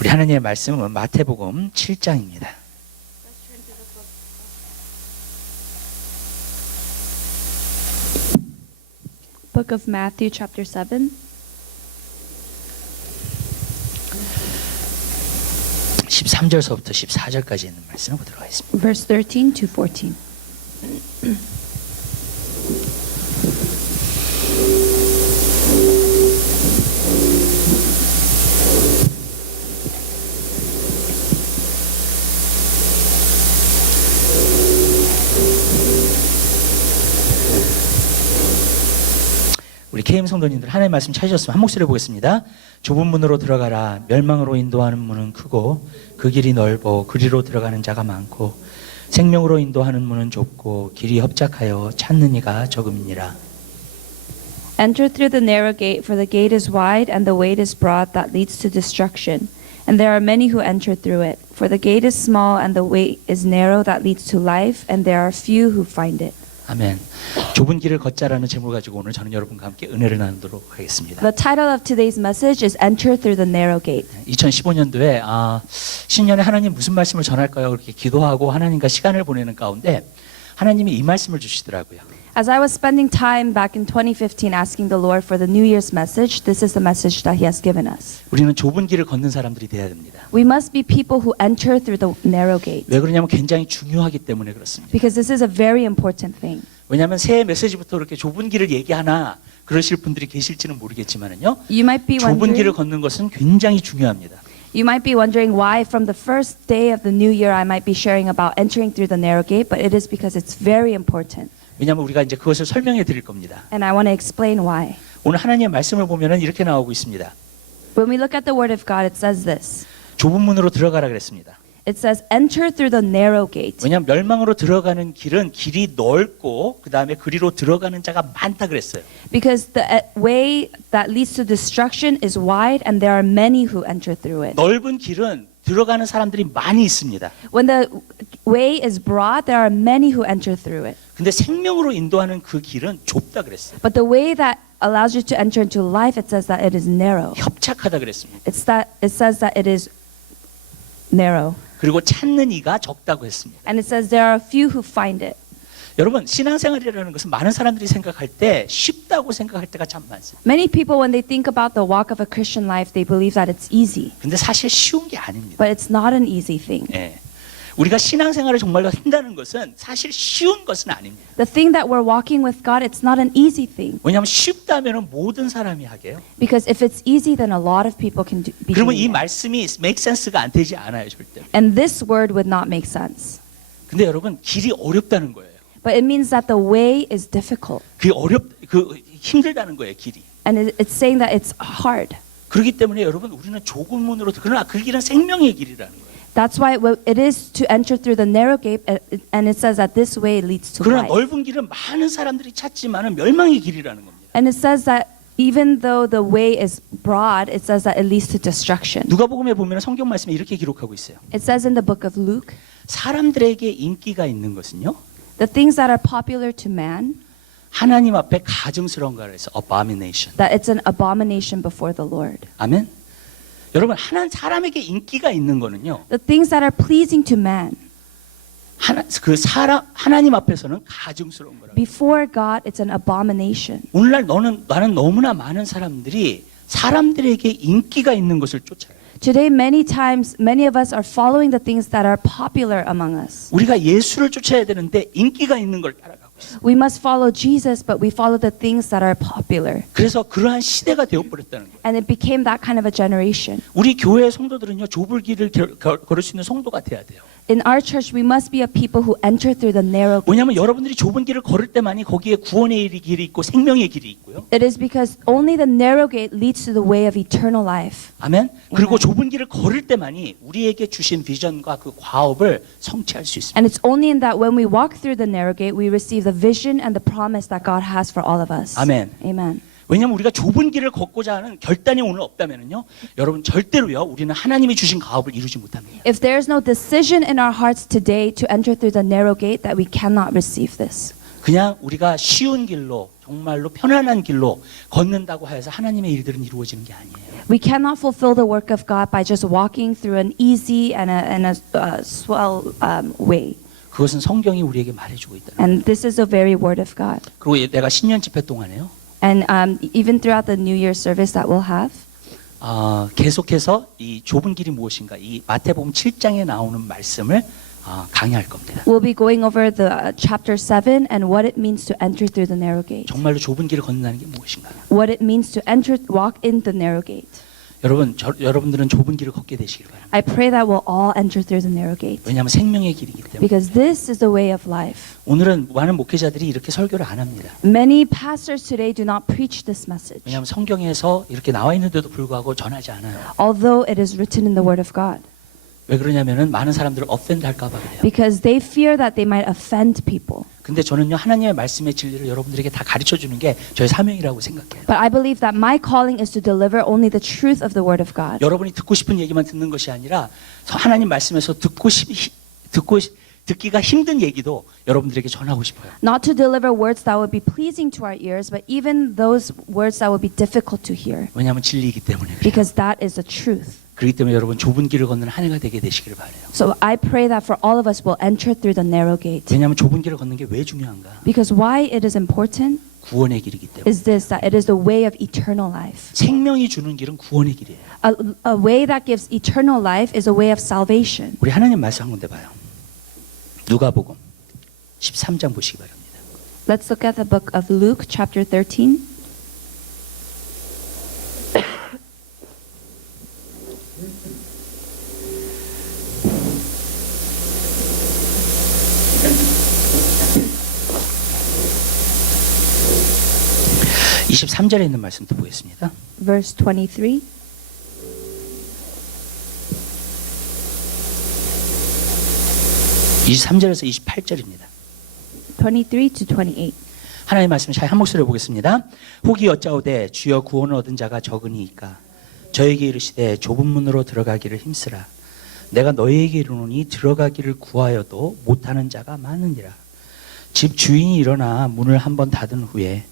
우리 하나님의 말씀은 마태복음 7장입니다. Book of Matthew chapter 7. 13절서부터 14절까지 있는 말씀을 보도록 하겠습니다. Verse 13 to 14. 우리 KM 성도님들 하나님의 말씀 찾으셨으면 한 목소리 보겠습니다. 좁은 문으로 들어가라. 멸망으로 인도하는 문은 크고 그 길이 넓어 그리로 들어가는 자가 많고 생명으로 인도하는 문은 좁고 길이 협착하여 찾는 이가 적음이니라. Enter through the narrow gate, for the gate is wide and the way is broad that leads to destruction. And there are many who enter through it. For the gate is small and the way is narrow that leads to life, and there are few who find it. 아멘. 좁은 길을 걷자라는 제목을 가지고 오늘 저는 여러분과 함께 은혜를 나누도록 하겠습니다. The title of today's message is Enter Through the Narrow Gate. 2015년도에 신년에 하나님 무슨 말씀을 전할까요? 그렇게 기도하고 하나님과 시간을 보내는 가운데 하나님이 이 말씀을 주시더라고요. As I was spending time back in 2015 asking the Lord for the New Year's message, this is the message that He has given us. 우리는 좁은 길을 걷는 사람들이 돼야 됩니다. We must be people who enter through the narrow gate. 왜 그러냐면 굉장히 중요하기 때문에 그렇습니다. Because this is a very important thing. 왜냐하면 새해 메시지부터 그렇게 좁은 길을 얘기하나 그러실 분들이 계실지는 모르겠지만은요. You might be 좁은 길을 wondering, 걷는 것은 굉장히 중요합니다. you might be wondering why from the first day of the new year I might be sharing about entering through the narrow gate, but it is because it's very important. 왜냐하면 우리가 이제 그것을 설명해 드릴 겁니다. And I want to explain why. 오늘 하나님의 말씀을 보면은 이렇게 나오고 있습니다. When we look at the word of God, it says this. 좁은 문으로 들어가라 그랬습니다. It says, enter through the narrow gate. 왜냐하면 멸망으로 들어가는 길은 길이 넓고 그 다음에 그리로 들어가는 자가 많다 그랬어요. Because the way that leads to destruction is wide and there are many who enter through it. 넓은 길은 들어가는 사람들이 많이 있습니다. When the way is broad, there are many who enter through it. 근데 생명으로 인도하는 그 길은 좁다 그랬어요. But the way that allows you to enter into life, it says that it is narrow. 협착하다 그랬습니다. It says that it is narrow. 그리고 찾는 이가 적다고 했습니다. And it says there are few who find it. 여러분 신앙생활이라는 것은 많은 사람들이 생각할 때 쉽다고 생각할 때가 참 많습니다. Many people, when they think about the walk of a Christian life, they believe that it's easy. 근데 사실 쉬운 게 아닙니다. But it's not an easy thing. 예. 우리가 신앙생활을 정말로 한다는 것은 사실 쉬운 것은 아닙니다. The thing that we're walking with God, it's not an easy thing. 왜냐하면 쉽다면 모든 사람이 하게요. Because if it's easy, then a lot of people can be 그러면 이 doing it. 말씀이 make sense가 안 되지 않아요 절대. And this word would not make sense. 근데 여러분 길이 어렵다는 거예요. But it means that the way is difficult. 그 힘들다는 거예요 길이. And it's saying that it's hard. 그렇기 때문에 여러분 우리는 좁은 문으로 그러나 그 길은 생명의 길이라는 거예요. That's why it is to enter through the narrow gate, and it says that this way leads to 그러나 life. 넓은 길은 많은 사람들이 찾지만은 멸망의 길이라는 겁니다. And it says that even though the way is broad, it says that it leads to destruction. 누가복음에 보면 성경 말씀에 이렇게 기록하고 있어요. It says in the book of Luke, 사람들에게 인기가 있는 것은요. the things that are popular to man, 하나님 앞에 가증스러운가 그래서 abomination. that it's an abomination before the Lord. 아멘. 여러분 사람에게 인기가 있는 거는요. The things that are pleasing to man, 하나님 앞에서는 가증스러운 거라고. before God, it's an abomination. 오늘날 나는 너무나 많은 사람들에게 인기가 있는 것을 쫓아요. Today, many times, many of us are following the things that are popular among us. 우리가 예수를 쫓아야 되는데 인기가 있는 걸 따라가고 있어요. We must follow Jesus, but we follow the things that are popular. 그래서 그러한 시대가 되어버렸다는 거예요. And it became that kind of a generation. 우리 교회 성도들은요 좁은 길을 걸을 수 있는 성도가 돼야 돼요. In our church, we must be a people who enter through the narrow gate. 왜냐하면 여러분들이 좁은 길을 걸을 때만이 거기에 구원의 길이 있고 생명의 길이 있고요. It is because only the narrow gate leads to the way of eternal life. 아멘. 그리고 Amen. 좁은 길을 걸을 때만이 우리에게 주신 비전과 그 과업을 성취할 수 있습니다. And it's only in that when we walk through the narrow gate, we receive the vision and the promise that God has for all of us. 아멘. Amen. 왜냐하면 우리가 좁은 길을 걷고자 하는 결단이 오늘 없다면요, 여러분 절대로요 우리는 하나님이 주신 과업을 이루지 못합니다. If there is no decision in our hearts today to enter through the narrow gate, that we cannot receive this. 그냥 우리가 쉬운 길로 정말로 편안한 길로 걷는다고 해서 하나님의 일들은 이루어지는 게 아니에요. We cannot fulfill the work of God by just walking through an easy and a swell way. 그것은 성경이 우리에게 말해주고 있다는 거예요. And this is the very word of God. 그리고 내가 신년 집회 동안에요. And even throughout the New Year service that we'll have, 계속해서 이 좁은 길이 무엇인가, 이 마태복음 7장에 나오는 말씀을 강의할 겁니다. we'll be going over the chapter 7 and what it means to enter through the narrow gate. 정말로 좁은 길을 걷는다는 게 무엇인가? What it means to walk in the narrow gate. 여러분들은 좁은 길을 걷게 되시길 바랍니다. I pray that we'll all enter through the narrow gate. 왜냐하면 생명의 길이기 때문에. Because this is the way of life. 오늘은 많은 목회자들이 이렇게 설교를 안 합니다. Many pastors today do not preach this message, 왜냐하면 성경에서 이렇게 나와 있는데도 불구하고 전하지 않아요. although it is written in the Word of God. 왜 그러냐면은 많은 사람들을 offend 할까 봐 그래요. Because they fear that they might offend people. 근데 저는요, 하나님의 말씀의 진리를 여러분들에게 다 가르쳐 주는 게 저의 사명이라고 생각해요. But I believe that my calling is to deliver only the truth of the Word of God. 여러분이 듣고 싶은 얘기만 듣는 것이 아니라 하나님 말씀에서 듣기가 힘든 얘기도 여러분들에게 전하고 싶어요. Not to deliver words that would be pleasing to our ears, but even those words that would be difficult to hear. 왜냐하면 진리이기 때문에 그래요. Because that is the truth. 그렇기 때문에 여러분 좁은 길을 걷는 한 해가 되게 되시길 바라요. So I pray that for all of us will enter through the narrow gate. 왜냐하면 좁은 길을 걷는 게 왜 중요한가? Because why it is important 구원의 길이기 때문에. is this, that it is the way of eternal life. 생명이 주는 길은 구원의 길이에요. A way that gives eternal life is a way of salvation. 우리 하나님 말씀 한 군데 봐요. 누가복음 13장 보시기 바랍니다. Let's look at the book of Luke, chapter 13. 이 23절에 있는 말씀도 보겠습니다. Verse 23. 이 23절에서 28절입니다. 23 to 28. 하나님의 말씀 잘 한 목소리로 보겠습니다. 혹이 여짜오되 주여 구원을 얻은 자가 적으니이까 저에게 이르시되 좁은 문으로 들어가기를 힘쓰라. 내가 너희에게 이르노니 들어가기를 구하여도 못하는 자가 많으니라. 집 주인이 일어나 문을 한번 닫은 후에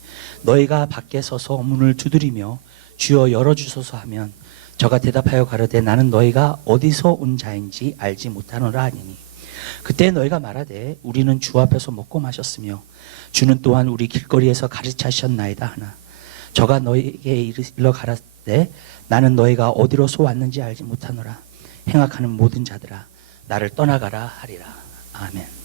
너희가 밖에 서서 문을 두드리며 주여 열어주소서 하면 저가 대답하여 가로되 나는 너희가 어디서 온 자인지 알지 못하노라 하니니 그때 너희가 말하되 우리는 주 앞에서 먹고 마셨으며 주는 또한 우리 길거리에서 가르치셨나이다 하나 저가 너희에게 일러 가라되 나는 너희가 어디로서 왔는지 알지 못하노라. 행악하는 모든 자들아 나를 떠나가라 하리라. 아멘.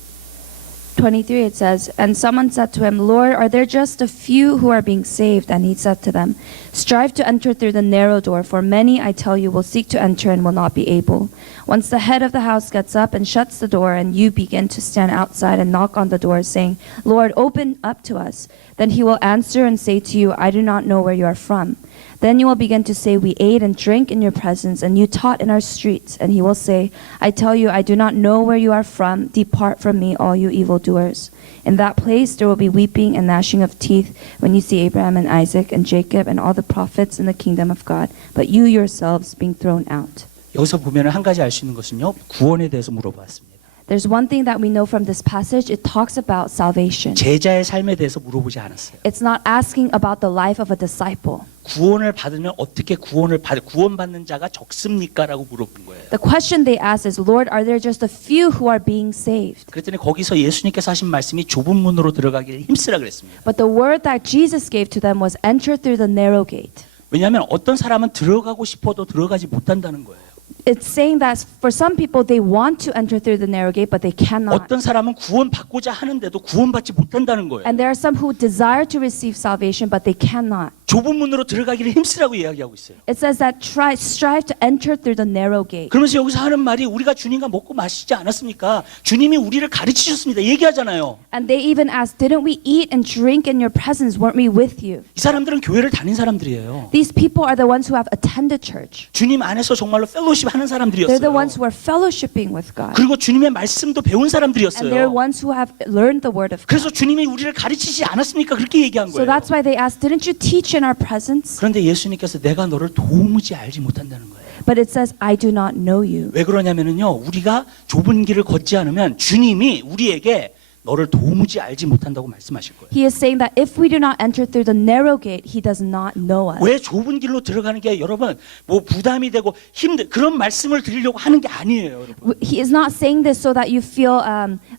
23 it says, And someone said to him, Lord, are there just a few who are being saved? And he said to them, Strive to enter through the narrow door, for many, I tell you, will seek to enter and will not be able. Once the head of the house gets up and shuts the door, and you begin to stand outside and knock on the door, saying, Lord, open up to us. Then he will answer and say to you, I do not know where you are from. Then you will begin to say, We ate and drank in your presence, and you taught in our streets. And he will say, I tell you, I do not know where you are from. Depart from me, all you evildoers. In that place there will be weeping and gnashing of teeth when you see Abraham and Isaac and Jacob and all the prophets in the kingdom of God, but you yourselves being thrown out. 여기서 보면 한 가지 알 수 있는 것은요, 구원에 대해서 물어봤습니다. There's one thing that we know from this passage. It talks about salvation. 제자의 삶에 대해서 물어보지 않았어요. It's not asking about the life of a disciple. 구원을 받으면 어떻게 구원받는 자가 적습니까라고 물어본 거예요. The question they ask is, Lord, are there just a few who are being saved? 그랬더니 거기서 예수님께서 하신 말씀이 좁은 문으로 들어가기를 힘쓰라 그랬습니다. But the word that Jesus gave to them was enter through the narrow gate. 왜냐하면 어떤 사람은 들어가고 싶어도 들어가지 못한다는 거예요. It's saying that for some people they want to enter through the narrow gate, but they cannot. 어떤 사람은 구원받고자 하는데도 구원받지 못한다는 거예요. And there are some who desire to receive salvation, but they cannot. 좁은 문으로 들어가기를 힘쓰라고 이야기하고 있어요. It says that strive to enter through the narrow gate. 그러면서 여기서 하는 말이 우리가 주님과 먹고 마시지 않았습니까? 주님이 우리를 가르치셨습니다. 얘기하잖아요. And they even ask, didn't we eat and drink in your presence? Weren't we with you? 이 사람들은 교회를 다닌 사람들이에요. These people are the ones who have attended church. 주님 안에서 정말로 펠로십 하는 They're the 사람들이었어요. ones who are fellowshipping with God. 그리고 주님의 말씀도 배운 And they're 사람들이었어요. ones who have learned the word of God. 그래서 주님이 우리를 가르치지 않았습니까? 그렇게 얘기한 So 거예요. that's why they asked, didn't you teach in our presence? 그런데 예수님께서 내가 너를 도무지 알지 못한다는 거예요. But it says, I do not know you. 왜 그러냐면은요, 우리가 좁은 길을 걷지 않으면 주님이 우리에게 너를 도무지 알지 못한다고 말씀하실 거예요. He is saying that if we do not enter through the narrow gate, He does not know us. 왜 좁은 길로 들어가는 게 여러분 뭐 부담이 되고 힘들 그런 말씀을 드리려고 하는 게 아니에요, 여러분. He is not saying this so that you feel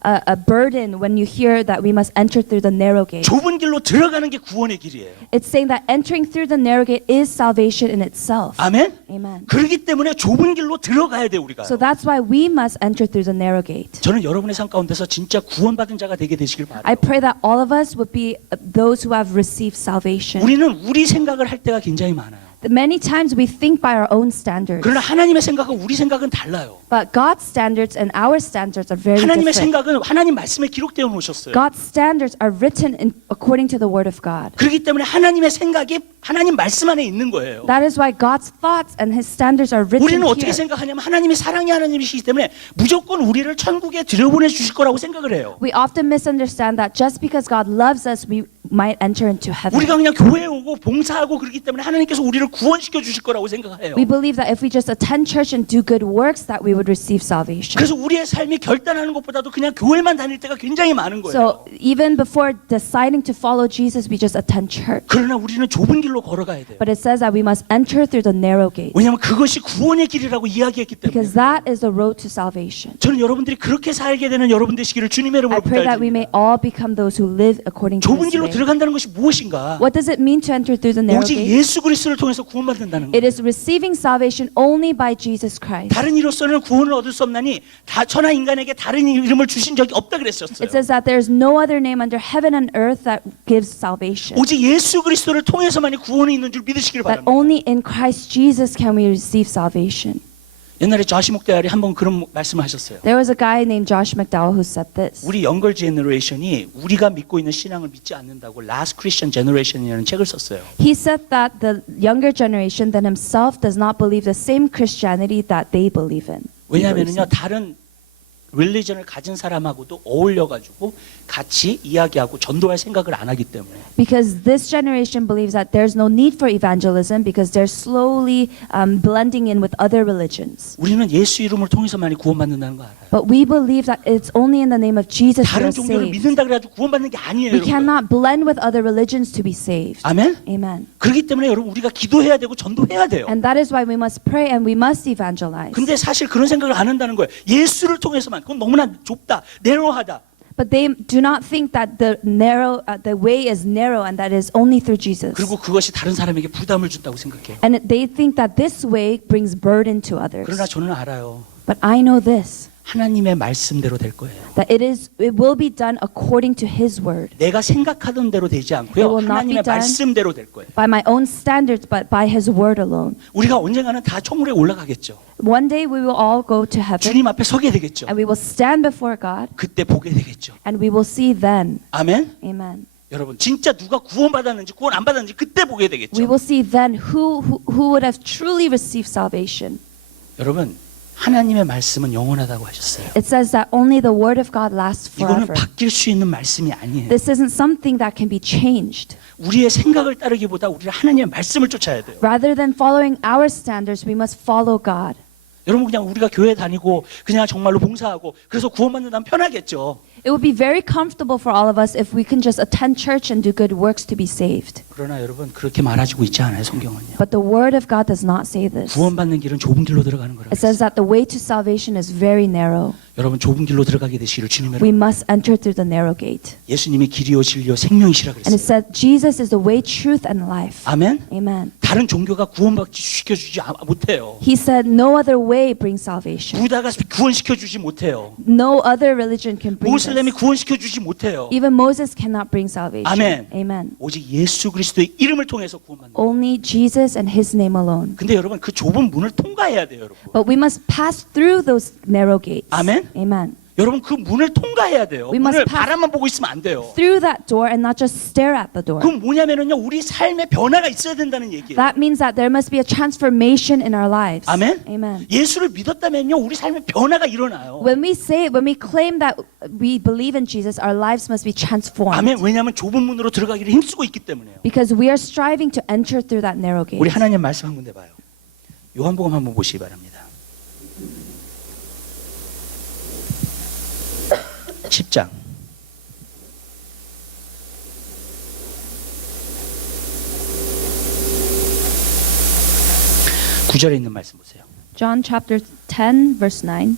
a burden when you hear that we must enter through the narrow gate. 좁은 길로 들어가는 게 구원의 길이에요. It's saying that entering through the narrow gate is salvation in itself. 아멘. Amen. 그렇기 때문에 좁은 길로 들어가야 돼 우리가. So that's why we must enter through the narrow gate. 저는 여러분의 삶 가운데서 진짜 구원받은 자가 되게 되시길 바라요. I pray that all of us would be those who have received salvation. 우리는 우리 생각을 할 때가 굉장히 많아요. Many times we think by our own standards. 그러나 하나님의 생각은 우리 생각은 달라요. But God's standards and our standards are very 하나님의 different. 생각은 하나님 말씀에 기록되어 놓으셨어요. God's standards are written according to the Word of God. 그렇기 때문에 하나님의 생각이 하나님 말씀 안에 있는 거예요. That is why God's thoughts and His standards are written 우리는 어떻게 here. 생각하냐면 하나님이 사랑의 하나님이시기 때문에 무조건 우리를 천국에 들여보내 주실 거라고 생각을 해요. We often misunderstand that just because God loves us, we might enter into heaven. 우리가 그냥 교회에 오고 봉사하고 그러기 때문에 하나님께서 우리를 구원시켜 주실 거라고 생각해요. We believe that if we just attend church and do good works, that we would receive salvation. 그래서 우리의 삶이 결단하는 것보다도 그냥 교회만 다닐 때가 굉장히 많은 거예요. So even before deciding to follow Jesus, we just attend church. 그러나 우리는 좁은 길로 걸어가야 돼요. But it says that we must enter through the narrow gate 왜냐하면 그것이 구원의 길이라고 이야기했기 때문에. because that is the road to salvation. 저는 여러분들이 그렇게 살게 되는 여러분 되시기를 주님의 I 이름으로 pray that we may 부탁드립니다. all become those who live according to 좁은 His 길로 way. 들어간다는 것이 무엇인가? What does it mean to enter through the narrow 오직 gate? 예수 그리스도를 통해서 구원받는다는 It 거예요. is receiving salvation only by Jesus Christ. 다른 이로서는 구원을 얻을 수 없나니 다 천하 인간에게 다른 이름을 주신 적이 없다 그랬었어요. It says that there is no other name under heaven and earth that gives salvation. 오직 예수 그리스도를 통해서만이 구원이 있는 줄 믿으시길 That 바랍니다. only in Christ Jesus can we receive salvation. 옛날에 조시 목대할이 한번 그런 말씀을 하셨어요. There was a guy named Josh McDowell who said this. 우리 영걸 제너레이션이 우리가 믿고 있는 신앙을 믿지 않는다고 Last Christian Generation이라는 책을 썼어요. He said that the younger generation than himself does not believe the same Christianity that they believe in. 왜냐하면요 다른 릴리전을 가진 사람하고도 어울려가지고 같이 이야기하고 전도할 생각을 안 하기 때문에. Because this generation believes that there's no need for evangelism because they're slowly blending in with other religions. 우리는 예수 이름을 통해서만이 구원받는다는 거 알아요. But we believe that it's only in the name of Jesus we 다른 are 종교를 saved. 믿는다 그래가지고 구원받는 게 아니에요. We 여러분. cannot blend with other religions to be saved. 아멘. Amen. 그렇기 때문에 여러분 우리가 기도해야 되고 전도해야 돼요. And that is why we must pray and we must evangelize. 근데 사실 그런 생각을 안 한다는 거예요. 예수를 통해서만. 그건 너무나 좁다, 내로하다. But they do not think that the way is narrow and that is only through Jesus. 그리고 그것이 다른 사람에게 부담을 준다고 생각해요. And they think that this way brings burden to others. 그러나 저는 알아요. But I know this, 하나님의 말씀대로 될 거예요. that it will be done according to His word. 내가 생각하던 대로 되지 It 않고요. will not be 하나님의 done 말씀대로 될 거예요. By my own standards, but by His word alone. 우리가 언젠가는 다 천국에 올라가겠죠. One day we will all go to heaven 주님 앞에 서게 되겠죠. and we will stand before God 그때 보게 되겠죠. and we will see then. 아멘. Amen. 여러분 진짜 누가 구원받았는지 구원 안 받았는지 그때 보게 되겠죠. We will see then who would have truly received salvation. 여러분 하나님의 말씀은 영원하다고 하셨어요. It says that only the word of God lasts 이거는 forever. 바뀔 수 있는 말씀이 아니에요. This isn't something that can be changed. 우리의 생각을 따르기보다 우리는 하나님의 말씀을 쫓아야 돼요. Rather than following our standards, we must follow God. 여러분 그냥 우리가 교회 다니고 그냥 정말로 봉사하고 그래서 구원받는다면 편하겠죠. It would be very comfortable for all of us if we can just attend church and do good works to be saved. 그러나 여러분 그렇게 말하고 있지 않아요. 성경은요. But the word of God does not say this. 구원받는 길은 좁은 길로 들어가는 거라고 It says 했어요. that the way to salvation is very narrow. 여러분 좁은 길로 들어가게 되시기를 주님의 We 이름으로. must enter through the narrow gate. 예수님이 길이요 진리요 생명이시라 And it 그랬어요. said Jesus is the way, truth, and life. 아멘. Amen. 다른 종교가 구원받기 시켜주지 못해요. He said no other way brings salvation. 부다가 구원시켜주지 못해요. No other religion can bring 모슬렘이 this. 구원시켜주지 못해요. Even Moses cannot bring salvation. Amen. Amen. 오직 예수 그리스도의 이름을 통해서 구원받는 거예요. Only Jesus and His name alone. 근데 여러분 그 좁은 문을 통과해야 돼요. 여러분. But we must pass through those narrow gates. Amen. Amen. 여러분 그 문을 통과해야 돼요. We must 문을 pass- 바라만 보고 있으면 안 돼요. Through that door and not just stare at the door. 그건 뭐냐면은요 우리 삶의 변화가 있어야 된다는 얘기예요. That means that there must be a transformation in our lives. 아멘. Amen. 예수를 믿었다면요 우리 삶의 변화가 일어나요. When we claim that we believe in Jesus, our lives must be transformed. 아멘. 왜냐하면 좁은 문으로 들어가기를 힘쓰고 있기 때문에요. Because we are striving to enter through that narrow gate. 우리 하나님 말씀 한 군데 봐요. 요한복음 한번 보시기 바랍니다. 10장 9절에 있는 말씀 보세요. John chapter 10, verse 9.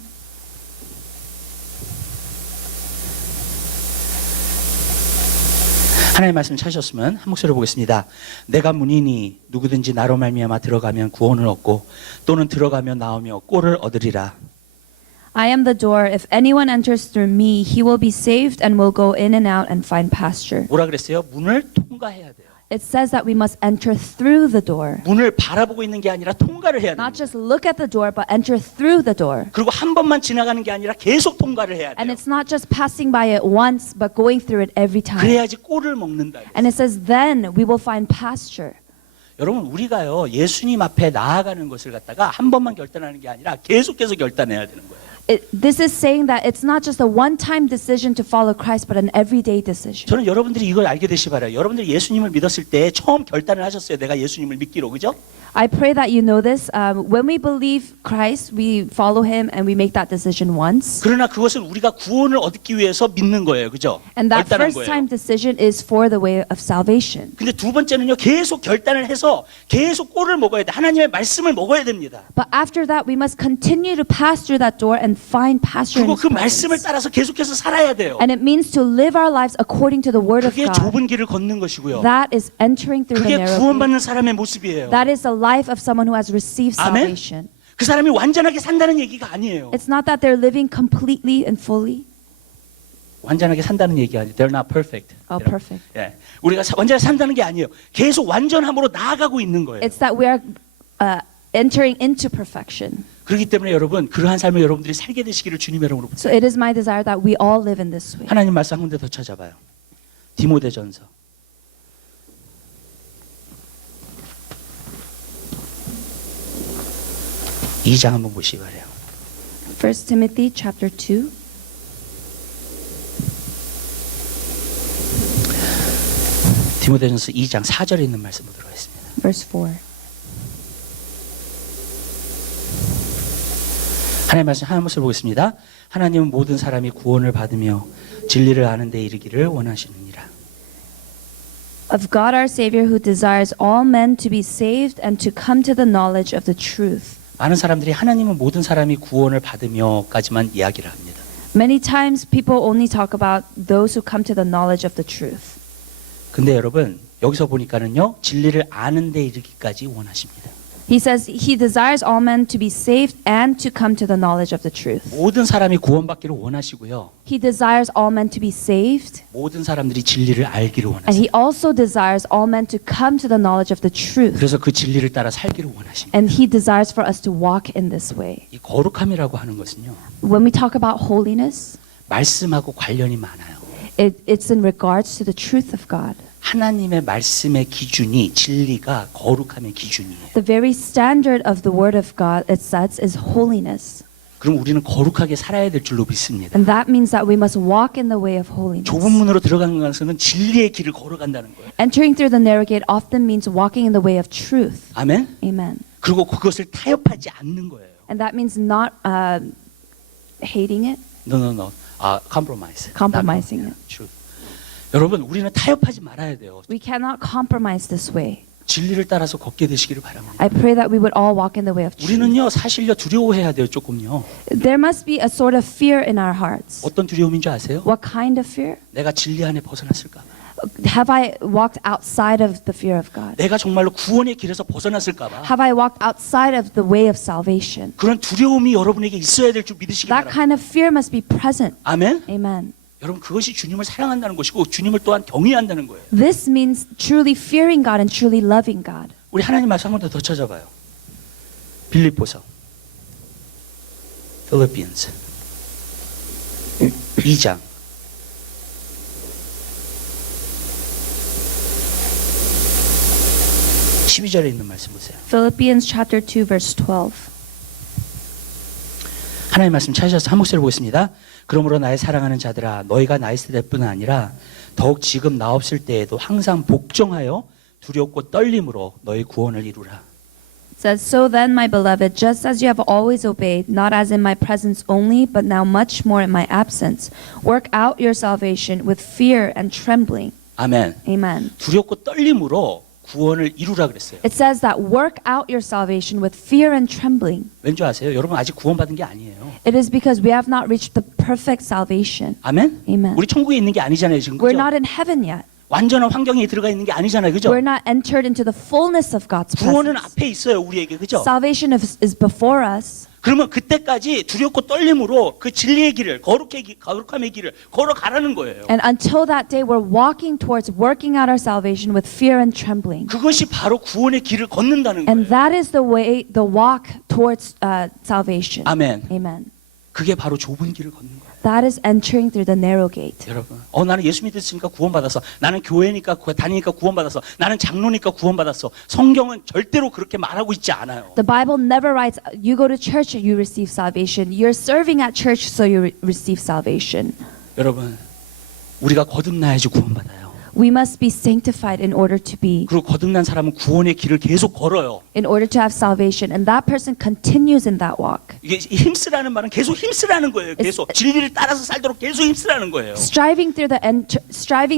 하나님의 말씀 찾으셨으면 한 목소리로 보겠습니다. 내가 문이니 누구든지 나로 말미암아 들어가면 구원을 얻고 또는 들어가면 나오며 꼴을 얻으리라. I am the door. If anyone enters through me, he will be saved and will go in and out and find pasture. 뭐라 그랬어요? 문을 통과해야 돼요. It says that we must enter through the door. 문을 바라보고 있는 게 아니라 통과를 해야 Not 돼요. just look at the door, but enter through the door. 그리고 한 번만 지나가는 게 아니라 계속 통과를 해야 And 돼요. it's not just passing by it once, but going through it every time. 그래야지 꼴을 먹는다. And it says, then we will find pasture. 여러분 우리가요 예수님 앞에 나아가는 것을 갖다가 한 번만 결단하는 게 아니라 계속해서 결단해야 되는 거예요. This is saying that it's not just a one-time decision to follow Christ, but an everyday decision. 저는 여러분들이 이걸 알게 되시 바라요. 여러분들이 예수님을 믿었을 때 처음 결단을 하셨어요. 내가 예수님을 믿기로, 그죠? I pray that you know this. When we believe Christ, we follow Him and we make that decision once. 그러나 그것을 우리가 구원을 얻기 위해서 믿는 거예요, 그죠? And that 결단한 first-time 거예요. decision is for the way of salvation. 근데 두 번째는요, 계속 결단을 해서 계속 꼴을 먹어야 돼. 하나님의 말씀을 먹어야 됩니다. But after that, we must continue to pass through that door and find pasture in 그리고 His 그 말씀을 presence. 따라서 계속해서 살아야 돼요. And it means to live our lives according to the Word of 그게 God. 좁은 길을 걷는 것이고요. That is entering through the 그게 narrow gate. 구원받는 사람의 모습이에요. That is the life of someone who has received 아멘? salvation. 그 사람이 완전하게 산다는 얘기가 아니에요. It's not that they're living completely and fully. 완전하게 산다는 얘기가 아니에요. They're not perfect. Oh, perfect. 예, 우리가 완전히 산다는 게 아니에요. 계속 완전함으로 나아가고 있는 거예요. It's that we are entering into perfection. 그렇기 때문에 여러분 그러한 삶을 여러분들이 살게 되시기를 주님의 이름으로 So it is my desire that we all live in this way. 하나님 말씀 한 군데 더 찾아봐요. 디모데전서 2장 한번 보시기 바래요. 1 Timothy chapter 2. 디모데전서 2장 4절에 있는 말씀 보도록 하겠습니다. Verse 4. 하나님 말씀 한 목소리 보겠습니다. 하나님은 모든 사람이 구원을 받으며 진리를 아는 데 이르기를 원하시느니라. Of God our Savior who desires all men to be saved and to come to the knowledge of the truth. 많은 사람들이 하나님은 모든 사람이 구원을 받으며까지만 이야기를 합니다. Many times people only talk about those who come to the knowledge of the truth. 근데 여러분 여기서 보니까는요 진리를 아는 데 이르기까지 원하십니다. He says he desires all men to be saved and to come to the knowledge of the truth. 모든 사람이 구원받기를 원하시고요. He desires all men to be saved, 모든 사람들이 진리를 알기를 and 원하세요. he also desires all men to come to the knowledge of the truth. 그래서 그 진리를 따라 살기를 원하십니다. And he desires for us to walk in this way. 이 거룩함이라고 하는 것은요. When we talk about holiness, 말씀하고 관련이 많아요. it's in regards to the truth of God. 하나님의 말씀의 기준이 진리가 거룩함의 기준이에요. The very standard of the word of God, it sets, is holiness. 그럼 우리는 거룩하게 살아야 될 줄로 믿습니다. And that means that we must walk in the way of holiness. 좁은 문으로 들어가는 것은 진리의 길을 걸어간다는 거예요. Entering through the narrow gate often means walking in the way of truth. 아멘. Amen. 그리고 그것을 타협하지 않는 거예요. And that means not hating it, No. compromise. compromising it. Truth. 여러분, 우리는 타협하지 말아야 돼요. We cannot compromise this way. 진리를 따라서 걷게 되시기를 바랍니다. I pray that we would all walk in the way of truth. 우리는요, 사실요 두려워해야 돼요, 조금요. There must be a sort of fear in our hearts. 어떤 두려움인 줄 아세요? What kind of fear? 내가 진리 안에 벗어났을까 봐. Have I walked outside of the fear of God? 내가 정말로 구원의 길에서 벗어났을까 봐. Have I walked outside of the way of salvation? 그런 두려움이 여러분에게 있어야 될 줄 믿으시기 That 바랍니다. kind of fear must be present. 아멘. Amen. 여러분 그것이 주님을 사랑한다는 것이고 주님을 또한 경외한다는 거예요. This means truly fearing God and truly loving God. 우리 하나님 말씀 한 번 더 찾아봐요. 빌립보서 Philippians 2장 12절에 있는 말씀 보세요. Philippians chapter 2 verse 12. 하나님 말씀 찾으셔서 한 목소리 보겠습니다. 그러므로 나의 사랑하는 자들아 너희가 나 있을 때뿐 아니라 더욱 지금 나 없을 때에도 항상 복종하여 두렵고 떨림으로 너희 구원을 이루라. It says, So then, my beloved, just as you have always obeyed, not as in my presence only, but now much more in my absence, work out your salvation with fear and trembling. 아멘. Amen. 두렵고 떨림으로 구원을 이루라 그랬어요. It says that work out your salvation with fear and trembling. 왠지 아세요? 여러분 아직 구원받은 게 아니에요. It is because we have not reached the perfect salvation. 아멘? Amen. 우리 천국에 있는 게 아니잖아요, 지금. We're 그죠? not in heaven yet. 완전한 환경에 들어가 있는 게 아니잖아요. 그죠? We're not entered into the fullness of God's 구원은 presence. 앞에 있어요, 우리에게. 그죠? Salvation is before us. 그러면 그때까지 두렵고 떨림으로 그 진리의 길을, 거룩함의 길을 걸어가라는 거예요. And until that day, we're walking towards working out our salvation with fear and trembling. 그것이 바로 구원의 길을 걷는다는 And 거예요. that is the way, the walk towards salvation. 아멘. Amen. 그게 바로 좁은 길을 걷는 거예요. That is entering through the narrow gate. 여러분, 나는 예수 믿었으니까 구원받았어. 나는 교회니까 다니니까 구원받았어. 나는 장로니까 구원받았어. 성경은 절대로 그렇게 말하고 있지 않아요. The Bible never writes, you go to church, you receive salvation. You're serving at church, so you receive salvation. 여러분, 우리가 거듭나야지 구원받아요. We must be sanctified in order to be, 그리고 거듭난 사람은 구원의 길을 계속 걸어요. in order to have salvation. And that person continues in that walk. 이게 힘쓰라는 말은 계속 힘쓰라는 거예요. 계속 진리를 따라서 살도록 계속 힘쓰라는 거예요. Striving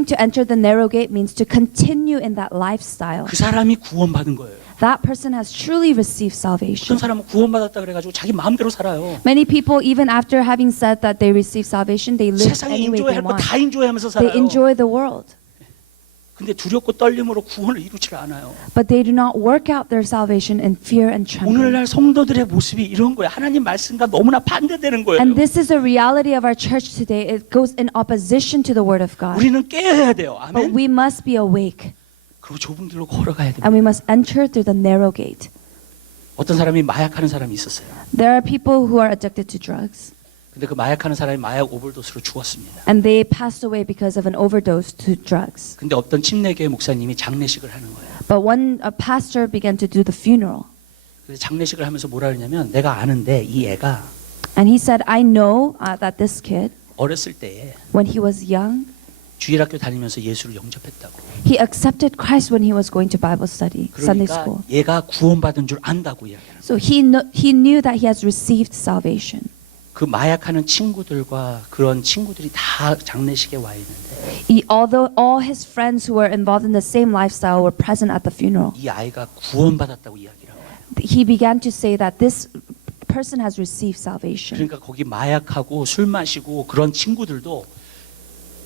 to enter the narrow gate means to continue in that lifestyle. 그 사람이 구원받은 거예요. That person has truly received 어떤 salvation. 사람은 구원받았다 그래가지고 자기 마음대로 살아요. Many people, even after having said that they receive salvation, they live 세상에 any way they 인조해할 거 want. 다 인조하면서 They 살아요. enjoy the world, 근데 두렵고 떨림으로 구원을 이루질 않아요. but they do not work out their salvation in fear and trembling. 오늘날 성도들의 모습이 이런 거예요. 하나님 말씀과 너무나 반대되는 거예요. And this is the reality of our church today. It goes in opposition to the word of God. 우리는 깨어야 돼요. But 아멘. we must be awake, 그리고 좁은 길로 걸어가야 돼요. and we must enter through the narrow gate. 어떤 사람이 마약하는 사람이 있었어요. There are people who are addicted to drugs, 근데 그 마약하는 사람이 마약 오버도스로 죽었습니다. and they passed away because of an overdose to drugs. 근데 어떤 침례교회 목사님이 장례식을 하는 거예요. But when a pastor began to do the funeral, 그래서 장례식을 하면서 뭐라 그러냐면 내가 아는데 이 애가 and he said, I know that this kid, 어렸을 때에 when he was young, 주일학교 다니면서 예수를 영접했다고. he accepted Christ when he was going to Bible study, Sunday 그러니까 school. 얘가 구원받은 줄 안다고 이야기하는 거예요. So he knew that he has received salvation. 그 마약하는 친구들과 그런 친구들이 다 장례식에 와 있는데 Although all his friends who were involved in the same lifestyle were present at the funeral, 이 아이가 구원받았다고 이야기를 하는 거예요. he began to say that this person has received salvation. 그러니까 거기 마약하고 술 마시고 그런 친구들도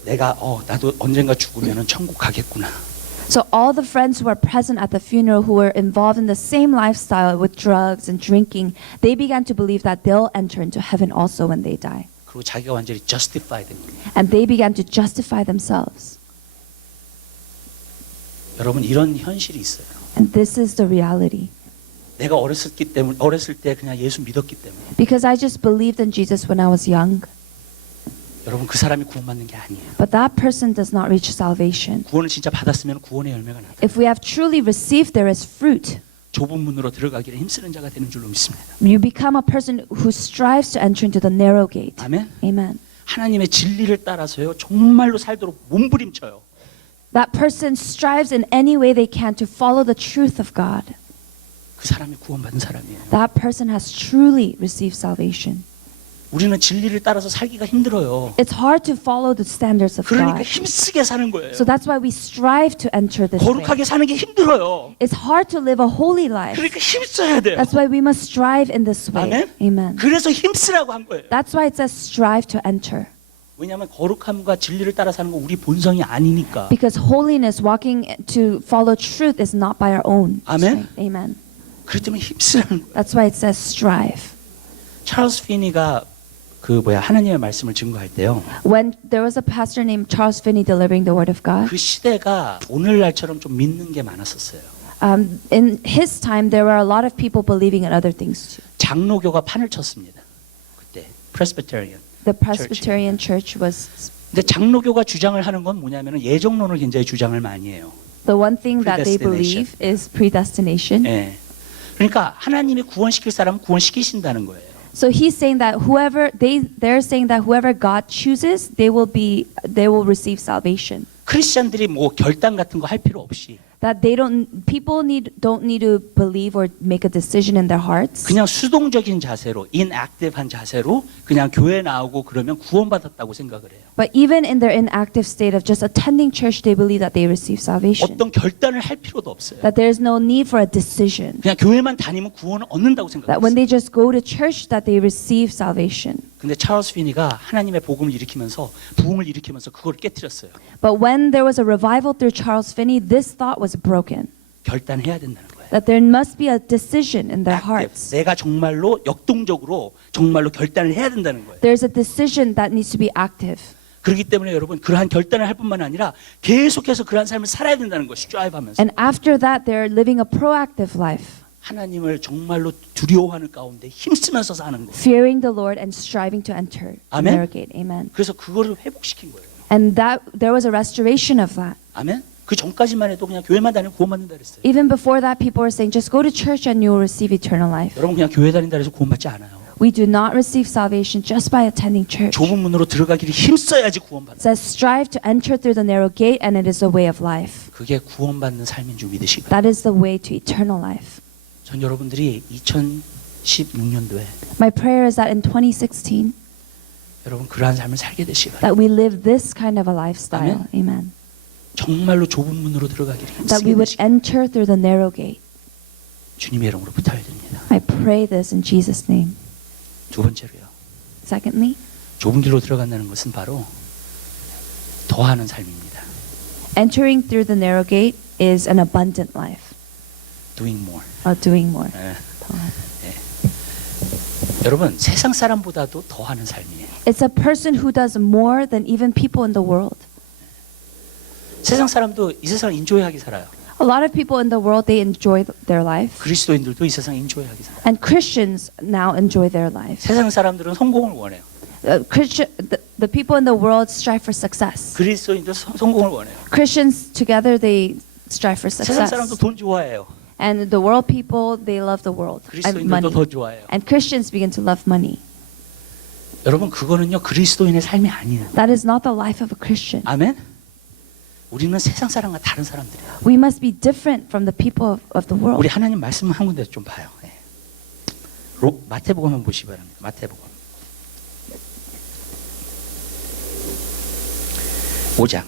내가 나도 언젠가 죽으면은 천국 가겠구나. So all the friends who were present at the funeral who were involved in the same lifestyle with drugs and drinking, they began to believe that they'll enter into heaven also when they die. 그리고 자기가 완전히 justify 된 거예요. And they began to justify themselves. 여러분 이런 현실이 있어요. And this is the reality. 내가 어렸을 때 그냥 예수 믿었기 때문에 Because I just believed in Jesus when I was young. 여러분 그 사람이 구원받는 게 아니에요. But that person does not reach salvation. 구원을 진짜 받았으면 구원의 열매가 나다. If we have truly received, there is fruit. 좁은 문으로 들어가기를 힘쓰는 자가 되는 줄로 믿습니다. You become a person who strives to enter into the narrow gate. 아멘. Amen. 하나님의 진리를 따라서요 정말로 살도록 몸부림쳐요. That person strives in any way they can to follow the truth of God. 그 사람이 구원받은 사람이에요. That person has truly received salvation. 우리는 진리를 따라서 살기가 힘들어요. It's hard to follow the standards of 그러니까 God. 힘쓰게 사는 거예요. So that's why we strive to enter this way. 거룩하게 사는 게 힘들어요. It's hard to live a holy life. 그러니까 힘써야 돼요. That's why we must strive in this way. 아멘. Amen. 그래서 힘쓰라고 한 거예요. That's why it says strive to enter. 왜냐하면 거룩함과 진리를 따라 사는 건 우리 본성이 아니니까. Because holiness, walking to follow truth, is not by our own. 아멘. strength. Amen. 그렇기 때문에 힘쓰라는 거예요. That's why it says strive. 찰스 피니가 하나님의 말씀을 증거할 때요. When there was a pastor named Charles Finney delivering the word of God, 그 시대가 오늘날처럼 좀 믿는 게 많았었어요. in his time there were a lot of people believing in other things too. 장로교가 판을 쳤습니다. 그때 Presbyterian. The Presbyterian Church was. 근데 장로교가 주장을 하는 건 뭐냐면은 예정론을 굉장히 주장을 많이 해요. The one thing that they Predestination. believe is predestination. 예. 그러니까 하나님이 구원시킬 사람은 구원시키신다는 거예요. So he's saying that they're saying that whoever God chooses, they will receive salvation. 크리스천들이 뭐 결단 같은 거 할 필요 없이 that don't need to believe or make a decision in their hearts. 그냥 수동적인 자세로 inactive한 자세로 그냥 교회 나오고 그러면 구원받았다고 생각을 해요. But even in their inactive state of just attending church, they believe that they receive salvation. 어떤 결단을 할 필요도 없어요. That there is no need for a decision. 그냥 교회만 다니면 구원을 얻는다고 That when 생각했어요. they just go to church, that they receive salvation. 근데 찰스 피니가 하나님의 복음을 일으키면서 부흥을 일으키면서 그걸 깨뜨렸어요. But when there was a revival through Charles Finney, this thought was broken. 결단해야 된다는 거예요. That there must be a decision in their Active. hearts. 내가 정말로 역동적으로 정말로 결단을 해야 된다는 거예요. There's a decision that needs to be active. 그렇기 때문에 여러분 그러한 결단을 할 뿐만 아니라 계속해서 그러한 삶을 살아야 된다는 것이 드라이브하면서 And after that, they're living a proactive life, 하나님을 정말로 두려워하는 가운데 힘쓰면서 사는 거예요. fearing the Lord and striving to enter the Amen. narrow gate. Amen. 그래서 그거를 회복시킨 거예요. And that there was a restoration of that. 아멘. 그 전까지만 해도 그냥 교회만 다니면 구원받는다 그랬어요. Even before that, people were saying, just go to church and you will receive eternal life. 여러분 그냥 교회 다닌다 해서 구원받지 않아요. We do not receive salvation just by attending church. 좁은 문으로 들어가기를 힘써야지 It 구원받는. says, strive to enter through the narrow gate, and it is a way of life. 그게 구원받는 삶인 줄 믿으시기 바랍니다. That is the way to eternal life. 전 여러분들이 2016년도에 My prayer is that in 2016, 여러분 그러한 삶을 살게 되시기 바랍니다. that we live this kind of a lifestyle. Amen. 정말로 좁은 문으로 들어가기를 That we 힘쓰게 would 되시기 enter through the narrow gate. 주님의 이름으로 부탁드립니다. I pray this in Jesus' name. 두 번째로요. Secondly, 좁은 길로 들어간다는 것은 바로 더하는 삶입니다. entering through the narrow gate is an abundant life, Doing more. doing more. 예. 여러분 세상 사람보다도 더하는 삶이에요. It's a person who does more than even people in the world. 세상 사람도 이 세상을 인조이하게 살아요. A lot of people in the world, they enjoy their life. 그리스도인들도 이 세상 인조이하게 살아요. And Christians now enjoy their life. 세상 사람들은 성공을 원해요. The people in the world strive for success. 그리스도인도 성공을 원해요. Christians together, they strive for 세상 사람도 success. 돈 좋아해요. And the world people, they love the world and 그리스도인들도 money. 더 좋아해요. And Christians begin to love money. 여러분 그거는요 그리스도인의 삶이 아니에요. That is not the life of a Christian. 아멘. 우리는 세상 사람과 다른 사람들이에요. We must be different from the people of the world. 우리 하나님 말씀 한 군데 좀 봐요. 예. 마태복음 한번 보시기 바랍니다. 마태복음 5장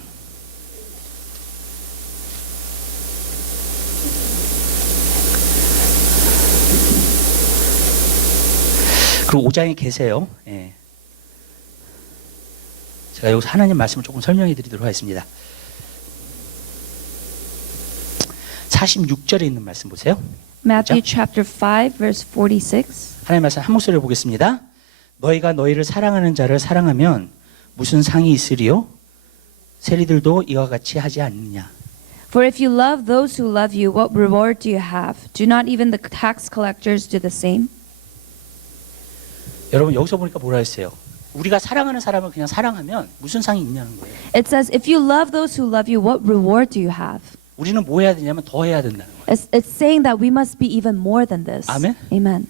그리고 5장에 계세요. 예. 제가 여기서 하나님 말씀을 조금 설명해 드리도록 하겠습니다. 46절에 있는 말씀 보세요. Matthew chapter 5 verse 46. 하나님 말씀 한 목소리로 보겠습니다. 너희가 너희를 사랑하는 자를 사랑하면 무슨 상이 있으리요? 세리들도 이와 같이 하지 않느냐? For if you love those who love you, what reward do you have? Do not even the tax collectors do the same? 여러분 여기서 보니까 뭐라 했어요? 우리가 사랑하는 사람을 그냥 사랑하면 무슨 상이 있냐는 거예요. It says, if you love those who love you, what reward do you have? 우리는 뭐 해야 되냐면 더 해야 된다는 거예요. It's saying that we must be even more than this. Amen. Amen.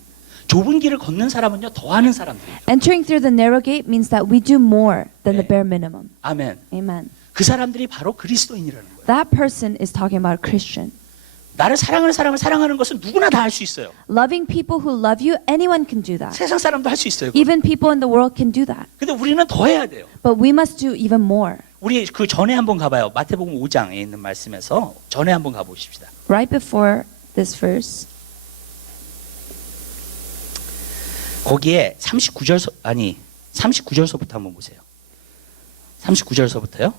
좁은 길을 걷는 사람은요 더 하는 사람들이에요. Entering through the narrow gate means that we do more than the 네. bare minimum. 아멘. Amen. 그 사람들이 바로 그리스도인이라는 거예요. That person is talking about a Christian. 나를 사랑하는 사람을 사랑하는 것은 누구나 다 할 수 있어요. Loving people who love you, anyone can do that. 세상 사람도 할 수 있어요. 그거. Even people in the world can do that. 근데 우리는 더 해야 돼요. But we must do even more. 우리 그 전에 한번 가봐요. 마태복음 5장에 있는 말씀에서 전에 한번 가보십시다. Right before this verse, 거기에 39절서부터 한번 보세요. 39절서부터요.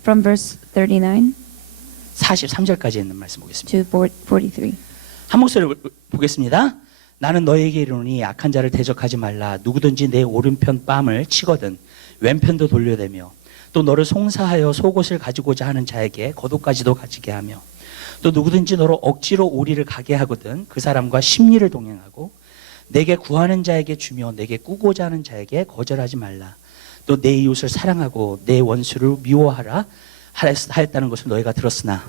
from verse 39 43절까지 있는 말씀 보겠습니다. to 43. 한 목소리를 보겠습니다. 나는 너에게 이르노니 악한 자를 대적하지 말라. 누구든지 내 오른편 뺨을 치거든 왼편도 돌려대며 또 너를 송사하여 속옷을 가지고자 하는 자에게 겉옷까지도 가지게 하며 또 누구든지 너로 억지로 오리를 가게 하거든 그 사람과 심리를 동행하고 내게 구하는 자에게 주며 내게 꾸고자 하는 자에게 거절하지 말라. 또 내 이웃을 사랑하고 내 원수를 미워하라 하였다는 것을 너희가 들었으나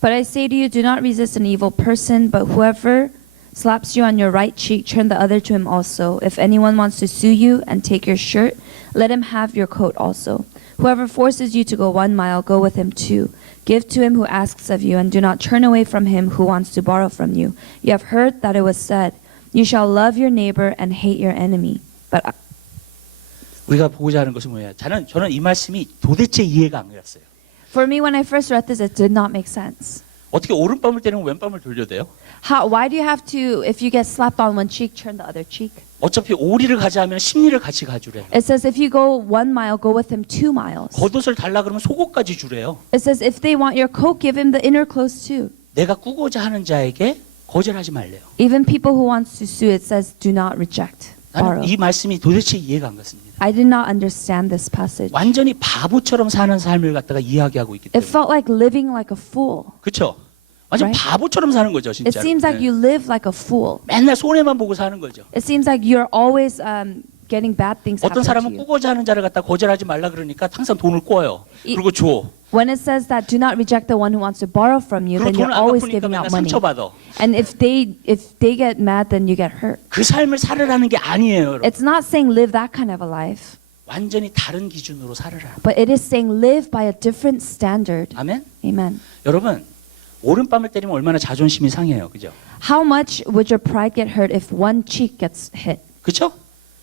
But I say to you, do not resist an evil person, but whoever slaps you on your right cheek, turn the other to him also. If anyone wants to sue you and take your shirt, let him have your coat also. Whoever forces you to go 1 mile, go with him 2. Give to him who asks of you, and do not turn away from him who wants to borrow from you. You have heard that it was said, you shall love your neighbor and hate your enemy. But 우리가 보고자 하는 것은 뭐예요? 저는 이 말씀이 도대체 이해가 안 갔어요. for me, when I first read this, it did not make sense. 어떻게 오른밤을 때리면 왼밤을 돌려야 돼요? Why do you have to, if you get slapped on one cheek, turn the other cheek? 어차피 오리를 가자 하면 십리를 같이 가주래요. It says if you go 1 mile, go with him 2 miles. 겉옷을 달라 그러면 속옷까지 주래요. It says if they want your coat, give him the inner clothes too. 내가 꾸고자 하는 자에게 거절하지 말래요. Even people who want to sue, it says do not reject. 나는 borrow. 이 말씀이 도대체 이해가 안 갔습니다. I did not understand this passage. 완전히 바보처럼 사는 삶을 갖다가 이야기하고 있기 It 때문에. felt like living like a fool. 그렇죠? 완전 Right? 바보처럼 사는 거죠, It 진짜. seems like you live like a fool. 맨날 손해만 보고 사는 거죠. It seems like you're always getting bad things 어떤 happen to 사람은 you. 꾸고자 하는 자를 갖다 거절하지 말라 그러니까 항상 돈을 꿔요. 그리고 줘. When it says that do not reject the one who wants to borrow from you, 그리고 then you're 돈을 안 always 갚으니까 giving 맨날 out money. 상처받아. And if they get mad, then you get hurt. 그 삶을 살으라는 게 아니에요, 여러분. It's not saying live that kind of a life, 완전히 다른 기준으로 살으라. but it is saying live by a different standard. 아멘. Amen. 여러분, 오른밤을 때리면 얼마나 자존심이 상해요, 그죠? How much would your pride get hurt if one cheek gets hit? 그렇죠?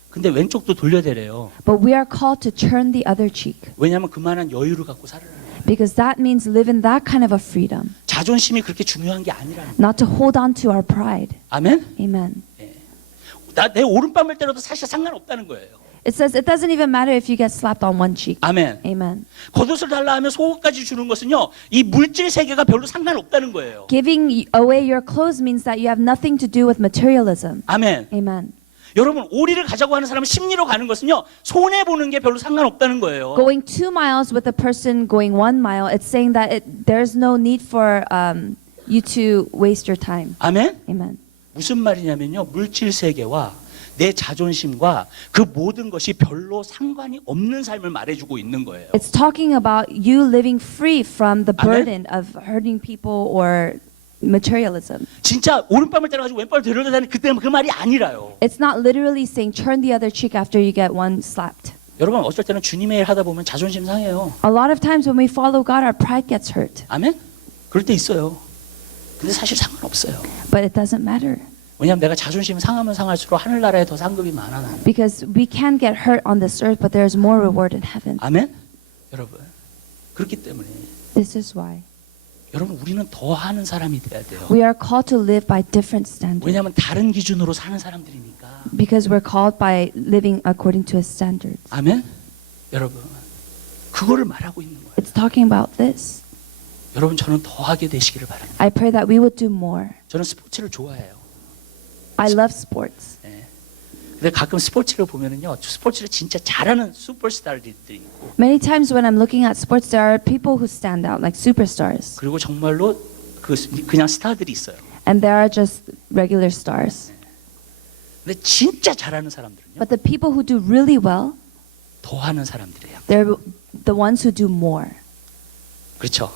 근데 왼쪽도 돌려대래요. But we are called to turn the other cheek 왜냐하면 그만한 여유를 갖고 살으라. because that means live in that kind of a freedom, 자존심이 그렇게 중요한 게 아니라는 거예요. not to hold on to our pride. 아멘. Amen. 내 오른밤을 때려도 사실 상관없다는 거예요. It says it doesn't even matter if you get slapped on one cheek. 아멘. Amen. 겉옷을 달라 하면 속옷까지 주는 것은요, 이 물질 세계가 별로 상관없다는 거예요. Giving away your clothes means that you have nothing to do with materialism. 아멘. Amen. 여러분, 오리를 가자고 하는 사람은 심리로 가는 것은요, 손해 보는 게 별로 상관없다는 거예요. Going 2 miles with a person going 1 mile, it's saying that there's no need for you to waste your time. 아멘. Amen. 무슨 말이냐면요, 물질 세계와 내 자존심과 그 모든 것이 별로 상관이 없는 삶을 말해주고 있는 거예요. It's talking about you living free from the Amen. burden of hurting people or materialism. 진짜 오른밤을 때려가지고 왼밤을 들여다는 그때는 그 말이 아니라요. It's not literally saying turn the other cheek after you get one slapped. 여러분, 어쩔 때는 주님의 일 하다 보면 자존심 상해요. A lot of times when we follow God, our pride gets hurt, 아멘? 그럴 때 있어요. 근데 사실 상관없어요. but it doesn't matter 왜냐하면 내가 자존심 상하면 상할수록 하늘나라에 더 상급이 많아. 나는. because we can get hurt on this earth, but there's more reward in heaven. 아멘? 여러분, 그렇기 때문에 This is why 여러분, 우리는 더 하는 사람이 돼야 돼요. we are called to live by different standards 왜냐하면 다른 기준으로 사는 사람들이니까. because we're called by living according to His standards. 아멘? 여러분, 그거를 말하고 있는 거예요. It's talking about this. 여러분, 저는 더 하게 되시기를 바랍니다. I pray that we would do more. 저는 스포츠를 좋아해요. I love sports. 근데 가끔 스포츠를 보면은요, 스포츠를 진짜 잘하는 슈퍼스타들이 있고, Many times when I'm looking at sports, there are people who stand out like superstars, 그리고 정말로 그냥 스타들이 있어요. and there are just regular stars. 근데 진짜 잘하는 사람들은요, But the people who do really well, 더 하는 사람들이에요. they're the ones who do more. 그렇죠?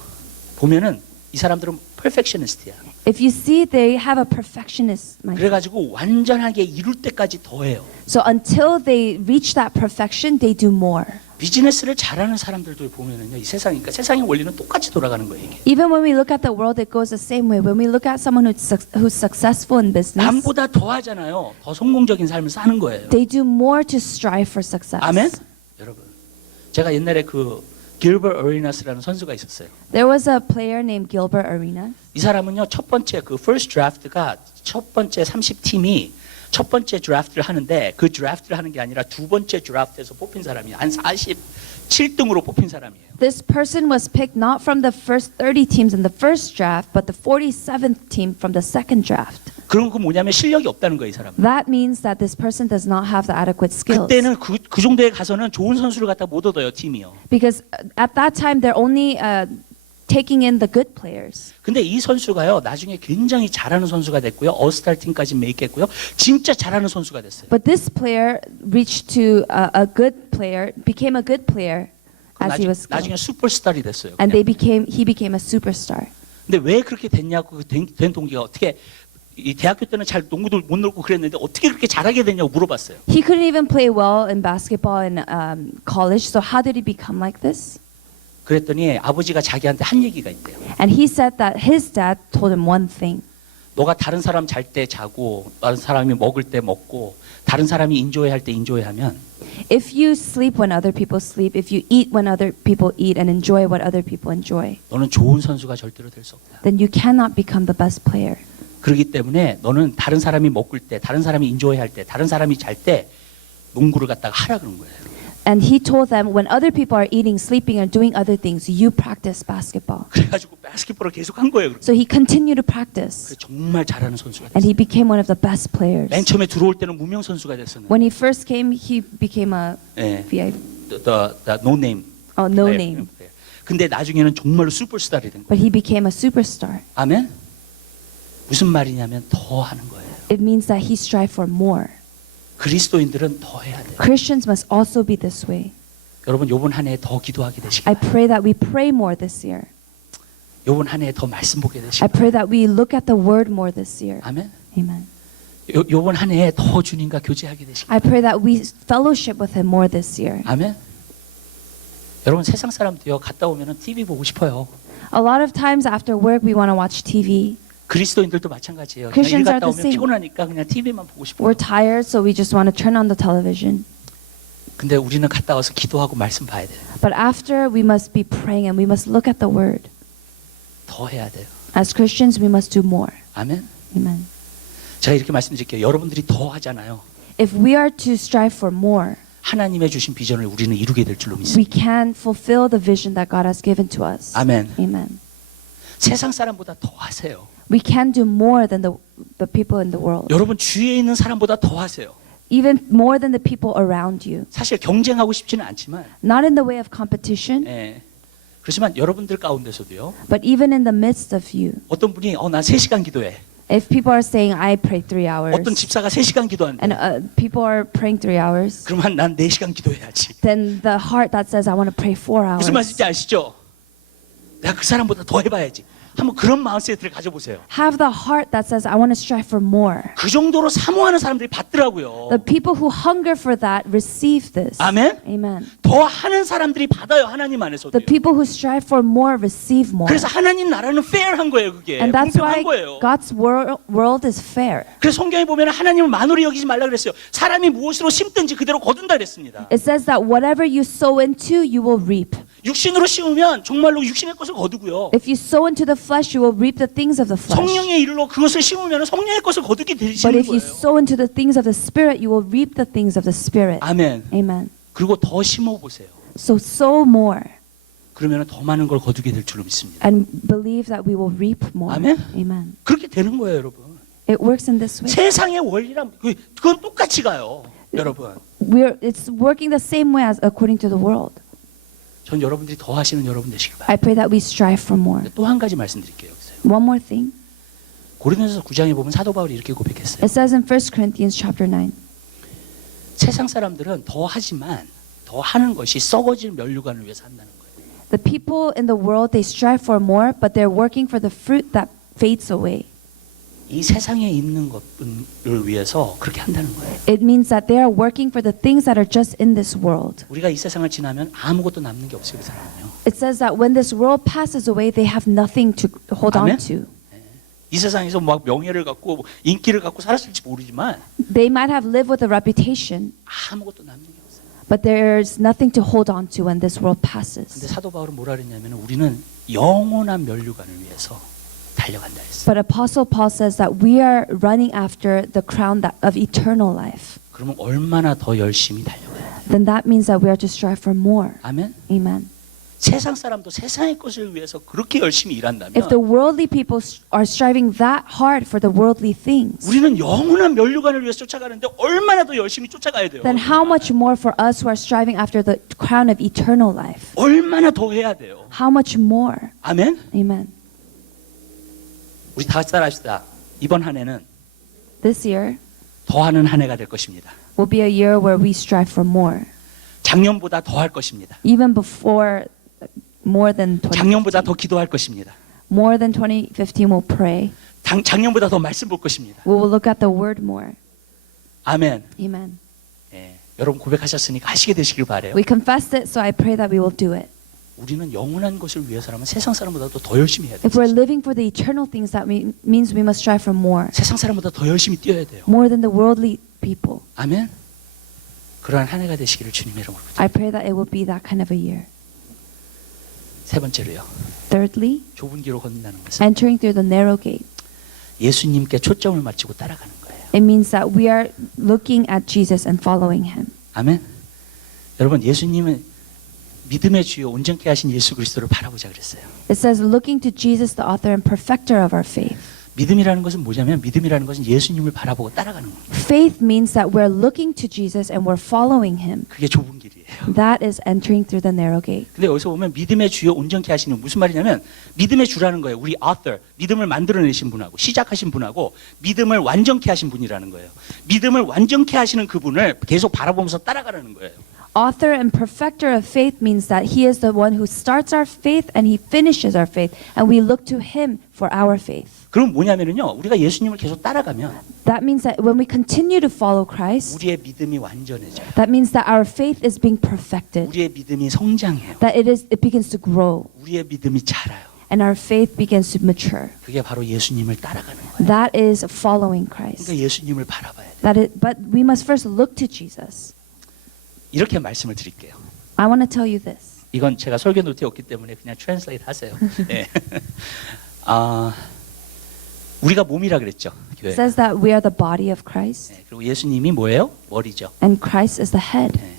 보면은 이 사람들은 퍼펙셔니스트야. If you see, they have a perfectionist mindset. 그래가지고 완전하게 이룰 때까지 더 해요. So until they reach that perfection, they do more. 비즈니스를 잘하는 사람들도 보면은요, 이 세상이니까 세상의 원리는 똑같이 돌아가는 거예요. 이게. Even when we look at the world, it goes the same way. When we look at someone who's successful in business, 남보다 더 하잖아요. 더 성공적인 삶을 사는 거예요. they do more to strive for success. 아멘. 여러분, 제가 옛날에 그 길버트 어리나스라는 선수가 있었어요. There was a player named Gilbert Arenas. 이 사람은요, 첫 번째 그 first draft가 첫 번째 30팀이 첫 번째 드래프트를 하는데 그 드래프트를 하는 게 아니라 두 번째 드래프트에서 뽑힌 사람이에요. 한 47등으로 뽑힌 사람이에요. This person was picked not from the first 30 teams in the first draft, but the 47th team from the second draft. 그런 거 뭐냐면 실력이 없다는 거예요, 이 사람은. That means that this person does not have the adequate skills. 그때는 그 정도에 가서는 좋은 선수를 갖다 못 얻어요, 팀이요. Because at that time, they're only taking in the good players. 근데 이 선수가요, 나중에 굉장히 잘하는 선수가 됐고요. 어스탈 팀까지 메이크했고요. 진짜 잘하는 선수가 됐어요. But this player reached to a good player, became a good player as he was 나중에 skilled. 슈퍼스타이 됐어요. And 그냥. he became a superstar. 근데 왜 그렇게 됐냐고 된 동기가 어떻게 이 대학교 때는 잘 농구도 못 놀고 그랬는데 어떻게 그렇게 잘하게 됐냐고 물어봤어요. He couldn't even play well in basketball in college. So how did he become like this? 그랬더니 아버지가 자기한테 한 얘기가 있대요. And he said that his dad told him one thing. 너가 다른 사람 잘 때 자고 다른 사람이 먹을 때 먹고 다른 사람이 인조해할 때 인조해하면 If you sleep when other people sleep, if you eat when other people eat and enjoy what other people enjoy, 너는 좋은 선수가 절대로 될 수 없다. then you cannot become the best player. 그렇기 때문에 너는 다른 사람이 먹을 때, 다른 사람이 인조해할 때, 다른 사람이 잘 때 농구를 갖다가 하라 그런 거예요. And he told them, when other people are eating, sleeping, and doing other things, you practice basketball. 그래가지고 바스켓볼을 계속 한 거예요. So he continued to practice, 그래서 정말 잘하는 선수가 and 됐어요. he became one of the best players. 맨 처음에 들어올 때는 무명 선수가 됐었는데, When he first came, he became a 예, VIP. the no name. No player. name. 근데 나중에는 정말로 슈퍼스타를 된 거예요. But he became a superstar. 아멘. 무슨 말이냐면 더 하는 거예요. It means that he strived for more. 그리스도인들은 더 해야 돼요. Christians must also be this way. 여러분 요번 한 해 더 기도하게 되시길 I 바랍니다. pray that we pray more this year. 요번 한 해 더 말씀 보게 I 되시길 pray 바랍니다. that we look at the word more this year. 아멘. Amen. 요번 한 해 더 주님과 교제하게 되시길 I pray that we fellowship with him more this year. 아멘. 여러분 세상 사람도요 갔다 오면은 TV 보고 싶어요. A lot of times after work we want to watch TV. 그리스도인들도 마찬가지예요. 그냥 일 Christians are 갔다 the 오면 same. 피곤하니까 그냥 TV만 보고 싶어요. We're tired, so we just want to turn on the television. 근데 우리는 갔다 와서 기도하고 말씀 봐야 돼요. But after, we must be praying and we must look at the word. 더 해야 돼요. As Christians, we must do more. 아멘. Amen. 제가 이렇게 말씀드릴게요. 여러분들이 더 하잖아요. If we are to strive for more, 하나님의 주신 비전을 우리는 이루게 될 줄로 we 믿습니다. can fulfill the vision that God has given to us. 아멘. Amen. 세상 사람보다 더 하세요. We can do more than the people in the world. 여러분 주위에 있는 사람보다 더 하세요. Even more than the people around you. 사실 경쟁하고 싶지는 않지만, Not in the way of competition, 예. 그렇지만 여러분들 가운데서도요. but even in the midst of you. 어떤 분이 나 3시간 기도해. If people are saying, I pray 3 hours, 어떤 집사가 3시간 기도한대. and people are praying 3 hours, 그러면 난 4시간 기도해야지. then the heart that says, I want to pray 4 hours. 무슨 말인지 아시죠? 내가 그 사람보다 더 해봐야지. 한번 그런 마음세트를 가져보세요. Have the heart that says, I want to strive for more. 그 정도로 사모하는 사람들이 받더라고요. The people who hunger for that receive this. 아멘. Amen. 더 하는 사람들이 받아요. 하나님 안에서도. The people who strive for more receive more. 그래서 하나님 나라는 fair한 거예요. 그게 And that's why 공평한 거예요. God's world is fair. 그래서 성경에 보면 하나님을 만으로 여기지 말라 그랬어요. 사람이 무엇으로 심든지 그대로 거둔다 그랬습니다. It says that whatever you sow into, you will reap. 육신으로 심으면 정말로 육신의 것을 거두고요. If you sow into the flesh, you will reap the things of the flesh. 성령의 일로 그것을 심으면 성령의 것을 거두게 But 되시는 if you 거예요. sow into the things of the Spirit, you will reap the things of the Spirit. 아멘. Amen. 그리고 더 심어 보세요. So sow more 그러면 더 많은 걸 거두게 될 줄로 믿습니다. and believe that we will reap more. 아멘. Amen. 그렇게 되는 거예요, 여러분. It works in this way. 세상의 원리랑 그건 똑같이 가요, 여러분. It's working the same way as according to the world. 전 여러분들이 더 하시는 여러분 되시길 바랍니다. I pray that we strive for more. 또 한 가지 말씀드릴게요. 여기서. One more thing. 고린도전서 9장에 보면 사도 바울이 이렇게 고백했어요. It says in 1 Corinthians chapter 9. 세상 사람들은 더 하지만 더 하는 것이 썩어질 면류관을 위해서 한다는 거예요. The people in the world, they strive for more, but they're working for the fruit that fades away. 이 세상에 있는 것을 위해서 그렇게 한다는 거예요. It means that they are working for the things that are just in this world. 우리가 이 세상을 지나면 아무것도 남는 게 없어요, 그 사람은요. It says that when this world passes away, they have nothing to hold on Amen. to. 이 세상에서 막 명예를 갖고 뭐 인기를 갖고 살았을지 모르지만 They might have lived with a reputation, 아무것도 남는 게 없어요. but there's nothing to hold on to when this world 근데 passes. 사도 바울은 뭐라 그랬냐면 우리는 영원한 면류관을 위해서 달려간다 했어요. But Apostle Paul says that we are running after the crown of eternal life. 그러면 얼마나 더 열심히 달려가야 돼요. Then that means that we are to strive for more. 아멘. Amen. 세상 사람도 세상의 것을 위해서 그렇게 열심히 일한다면 If the worldly people are striving that hard for the worldly things, 우리는 영원한 면류관을 위해서 쫓아가는데 얼마나 더 열심히 쫓아가야 돼요. then how much more for us who are striving after the crown of eternal life? 얼마나 더 해야 돼요. How much more? 아멘. Amen. 우리 다 같이 따라합시다. 이번 한 해는 This year 더하는 한 해가 될 것입니다. will be a year where we strive for more. 작년보다 더 할 것입니다. Even before, more than 작년보다 2015. 더 기도할 것입니다. More than 2015 will pray. 작년보다 더 말씀 볼 것입니다. We will look at the word more. 아멘. Amen. 예, 여러분 고백하셨으니까 하시게 되시길 바래요. We confessed it, so I pray that we will do it. 우리는 영원한 것을 위해서라면 세상 사람보다도 더 열심히 해야 돼요. If we're living for the eternal things, that means we must strive for more. 세상 사람보다 더 열심히 뛰어야 돼요. More than the worldly people. 아멘. 그러한 한 해가 되시기를 주님의 이름으로 I pray that it will be that kind of a year. 세 번째로요. Thirdly, 좁은 길로 걷는다는 것은 entering through the narrow gate. 예수님께 초점을 맞추고 따라가는 거예요. It means that we are looking at Jesus and following him. 아멘. 여러분 예수님은 믿음의 주요 온전케 하신 예수 그리스도를 바라보자 그랬어요. It says, looking to Jesus, the author and perfecter of our faith. 믿음이라는 것은 뭐냐면 믿음이라는 것은 예수님을 바라보고 따라가는 겁니다. Faith means that we're looking to Jesus and we're following him. 그게 좁은 길이에요. That is entering through the narrow gate. 근데 여기서 보면 믿음의 주요 온전케 하시는 무슨 말이냐면 믿음의 주라는 거예요. 우리 author, 믿음을 만들어내신 분하고 시작하신 분하고 믿음을 완전케 하신 분이라는 거예요. 믿음을 완전케 하시는 그분을 계속 바라보면서 따라가라는 거예요. Author and perfecter of faith means that he is the one who starts our faith and he finishes our faith, and we look to him for our faith. 그럼 뭐냐면요, 우리가 예수님을 계속 따라가면 That means that when we continue to follow Christ, 우리의 믿음이 완전해져요. that means that our faith is being perfected, 우리의 믿음이 성장해요. that it begins to grow, 우리의 믿음이 자라요. and our faith begins to mature. 그게 바로 예수님을 따라가는 거예요. That is following Christ. 그러니까 예수님을 바라봐야 돼요. But we must first look to Jesus. 이렇게 말씀을 드릴게요. I want to tell you this. 이건 제가 설교 노트에 없기 때문에 그냥 트랜스레이트 하세요. 네. 우리가 몸이라 그랬죠. 교회. It says that we are the body of Christ, 네, 그리고 예수님이 뭐예요? 머리죠. and Christ is the head. 네.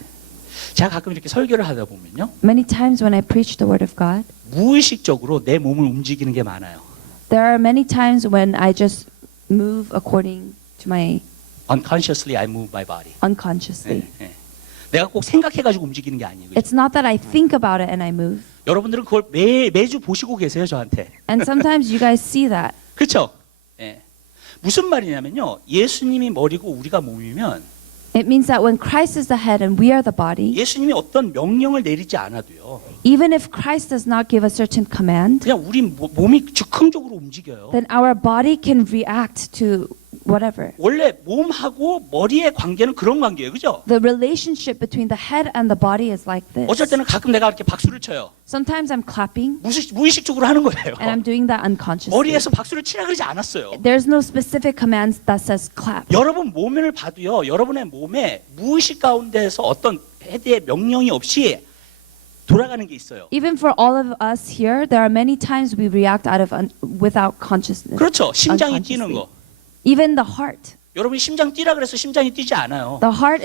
제가 가끔 이렇게 설교를 하다 보면요, Many times when I preach the word of God, 무의식적으로 내 몸을 움직이는 게 많아요. there are many times when I just move according to my Unconsciously I move my body. unconsciously. 네, 네. 내가 꼭 생각해가지고 움직이는 게 아니에요. 그죠? It's not that I think about it and I move. 여러분들은 그걸 매주 보시고 계세요, 저한테. And sometimes you guys see that. 그렇죠? 예. 무슨 말이냐면요, 예수님이 머리고 우리가 몸이면 It means that when Christ is the head and we are the body, 예수님이 어떤 명령을 내리지 않아도요, even if Christ does not give a certain command, 그냥 우리 몸이 즉흥적으로 움직여요. then our body can react to whatever. 원래 몸하고 머리의 관계는 그런 관계예요, 그죠? The relationship between the head and the body is like 어쩔 this. 때는 가끔 내가 이렇게 박수를 쳐요. Sometimes I'm clapping 무의식적으로 하는 거예요. and I'm doing that unconsciously. 머리에서 박수를 치라 그러지 않았어요. There's no specific command that says clap. 여러분 몸을 봐도요, 여러분의 몸에 무의식 가운데에서 어떤 헤드의 명령이 없이 돌아가는 게 있어요. Even for all of us here, there are many times we react without consciousness. 그렇죠. 심장이 뛰는 거. Even the heart. 여러분이 심장 뛰라 그래서 심장이 뛰지 않아요. The heart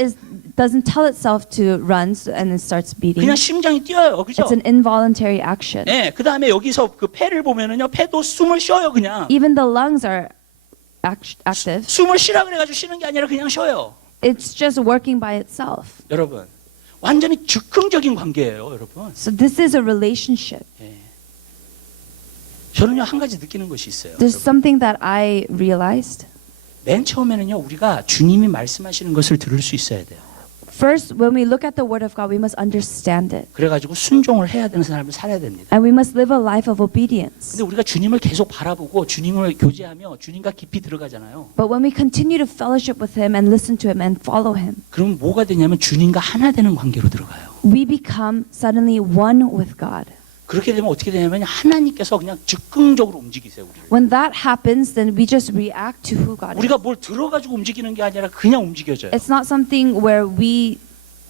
doesn't tell itself to run and it starts beating. 그냥 심장이 뛰어요, 그죠? It's an involuntary action. 네, 그 다음에 여기서 그 폐를 보면은요, 폐도 숨을 쉬어요, 그냥. Even the lungs are active. 숨을 쉬라 그래가지고 쉬는 게 아니라 그냥 쉬어요. It's just working by itself. 여러분, 완전히 즉흥적인 관계예요, 여러분. So this is a relationship. 예. 저는요 한 가지 느끼는 것이 있어요. There's 여러분. something that I realized. 맨 처음에는요 우리가 주님이 말씀하시는 것을 들을 수 있어야 돼요. First, when we look at the Word of God, we must understand it. 그래가지고 순종을 해야 되는 삶을 살아야 됩니다. And we must live a life of obedience. 근데 우리가 주님을 계속 바라보고 주님을 교제하며 주님과 깊이 들어가잖아요. But when we continue to fellowship with Him and listen to Him and follow Him, 그럼 뭐가 되냐면 주님과 하나 되는 관계로 들어가요. we become suddenly one with God. 그렇게 되면 어떻게 되냐면 하나님께서 그냥 즉흥적으로 움직이세요. 우리를. When that happens, then we just react to who God is. 우리가 뭘 들어가지고 움직이는 게 아니라 그냥 움직여져요. It's not something where we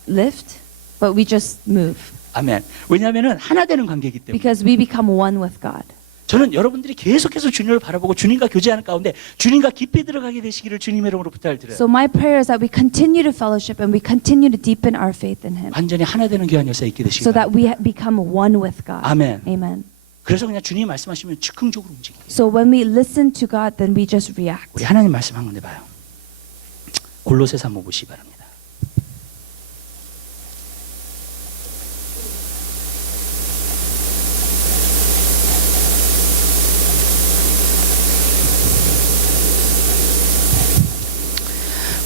lift, but we just move. 아멘. 왜냐하면 하나 되는 관계이기 때문에. Because we become one with God. 저는 여러분들이 계속해서 주님을 바라보고 주님과 교제하는 가운데 주님과 깊이 들어가게 되시기를 주님의 이름으로 부탁을 드려요. So my prayer is that we continue to fellowship and we continue to deepen our faith in Him, 완전히 하나 되는 교회 안에서 있게 되시기 so that 바랍니다. we become one with God. 아멘. Amen. 그래서 그냥 주님이 말씀하시면 즉흥적으로 움직이게. So when we listen to God, then we just react. 우리 하나님 말씀 한 군데 봐요. 골로새서 한번 보시기 바랍니다.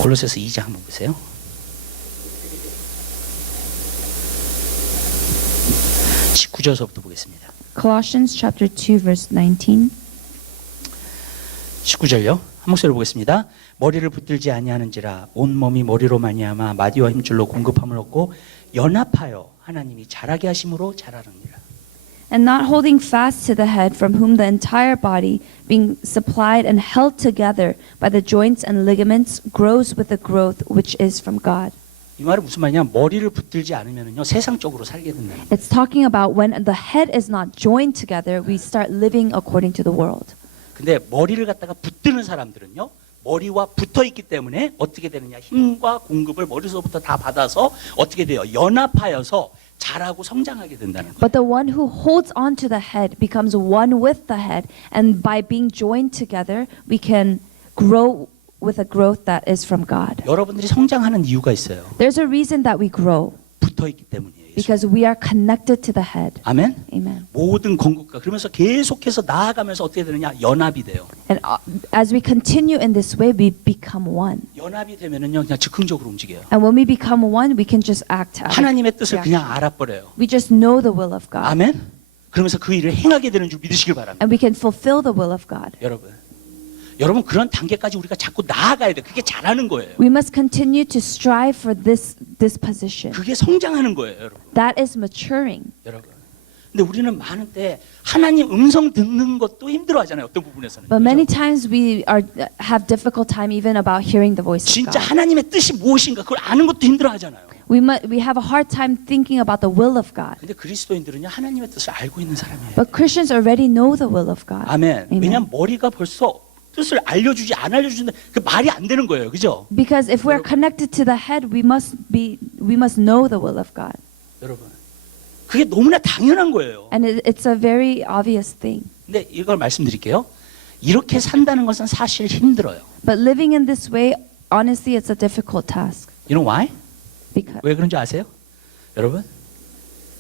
골로새서 2장 한번 보세요. 19절서부터 보겠습니다. Colossians chapter 2 verse 19. 19절요. 한 목소리로 보겠습니다. 머리를 붙들지 아니하는지라 온 몸이 머리로 말미암아 마디와 힘줄로 공급함을 얻고 연합하여 하나님이 자라게 하심으로 자라느니라. And not holding fast to the head, from whom the entire body, being supplied and held together by the joints and ligaments, grows with the growth which is from God. 이 말은 무슨 말이냐? 머리를 붙들지 않으면요 세상적으로 살게 된다는 거예요. It's talking about when the head is not joined together, we start living according to the world. 근데 머리를 갖다가 붙드는 사람들은요 머리와 붙어 있기 때문에 어떻게 되느냐? 힘과 공급을 머리서부터 다 받아서 어떻게 돼요? 연합하여서 자라고 성장하게 된다는 거예요. But the one who holds on to the head becomes one with the head, and by being joined together, we can grow with a growth that is from God. 여러분들이 성장하는 이유가 있어요. There's a reason that we grow, 붙어 있기 때문이에요. 예수. because we are connected to the head. 아멘. Amen. 모든 건국과 그러면서 계속해서 나아가면서 어떻게 되느냐? 연합이 돼요. And as we continue in this way, we become one. 연합이 되면은요 그냥 즉흥적으로 움직여요. And when we become one, we can just act out. 하나님의 뜻을 reaction. 그냥 알아버려요. We just know the will of God. 아멘. 그러면서 그 일을 행하게 되는 줄 믿으시길 바랍니다. And we can fulfill the will of God. 여러분 그런 단계까지 우리가 자꾸 나아가야 돼. 그게 잘하는 거예요. We must continue to strive for this position. 그게 성장하는 거예요, 여러분. That is maturing. 여러분. 근데 우리는 많은 때 하나님 음성 듣는 것도 힘들어하잖아요. 어떤 부분에서는. But many 그렇죠? times we have difficult time even about hearing the voice of 진짜 God. 하나님의 뜻이 무엇인가 그걸 아는 것도 힘들어하잖아요. We have a hard time thinking about the will of God. 근데 그리스도인들은요 하나님의 뜻을 알고 있는 사람이에요. But Christians already know the will of God. 아멘. Amen. 왜냐하면 머리가 벌써 뜻을 알려주지 안 알려주는데 그 말이 안 되는 거예요, 그죠? Because if we're connected to the head, we must know the will of God. 여러분, 그게 너무나 당연한 거예요. And it's a very obvious thing. 근데 이걸 말씀드릴게요. 이렇게 산다는 것은 사실 힘들어요. But living in this way, honestly, it's a difficult task. You know why? Because 왜 그런지 아세요? 여러분,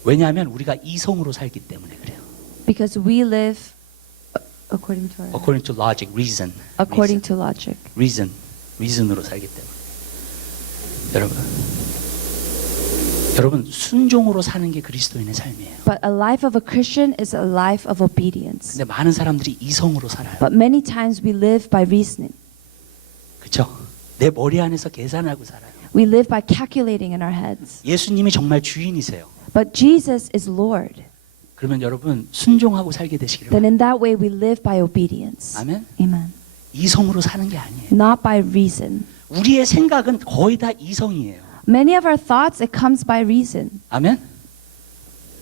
왜냐하면 우리가 이성으로 살기 때문에 그래요. we live according to our According to logic, reason. according to logic. reason으로 살기 때문에. 여러분 순종으로 사는 게 그리스도인의 삶이에요. But a life of a Christian is a life of obedience. 근데 많은 사람들이 이성으로 살아요. But many times we live by reasoning. 그렇죠? 내 머리 안에서 계산하고 살아요. We live by calculating in our heads. 예수님이 정말 주인이세요. But Jesus is Lord. 그러면 여러분 순종하고 살게 되시기를 Then 바랍니다. in that way we live by obedience. 아멘. Amen. 이성으로 사는 게 아니에요. Not by reason. 우리의 생각은 거의 다 이성이에요. Many of our thoughts, it comes by reason. 아멘.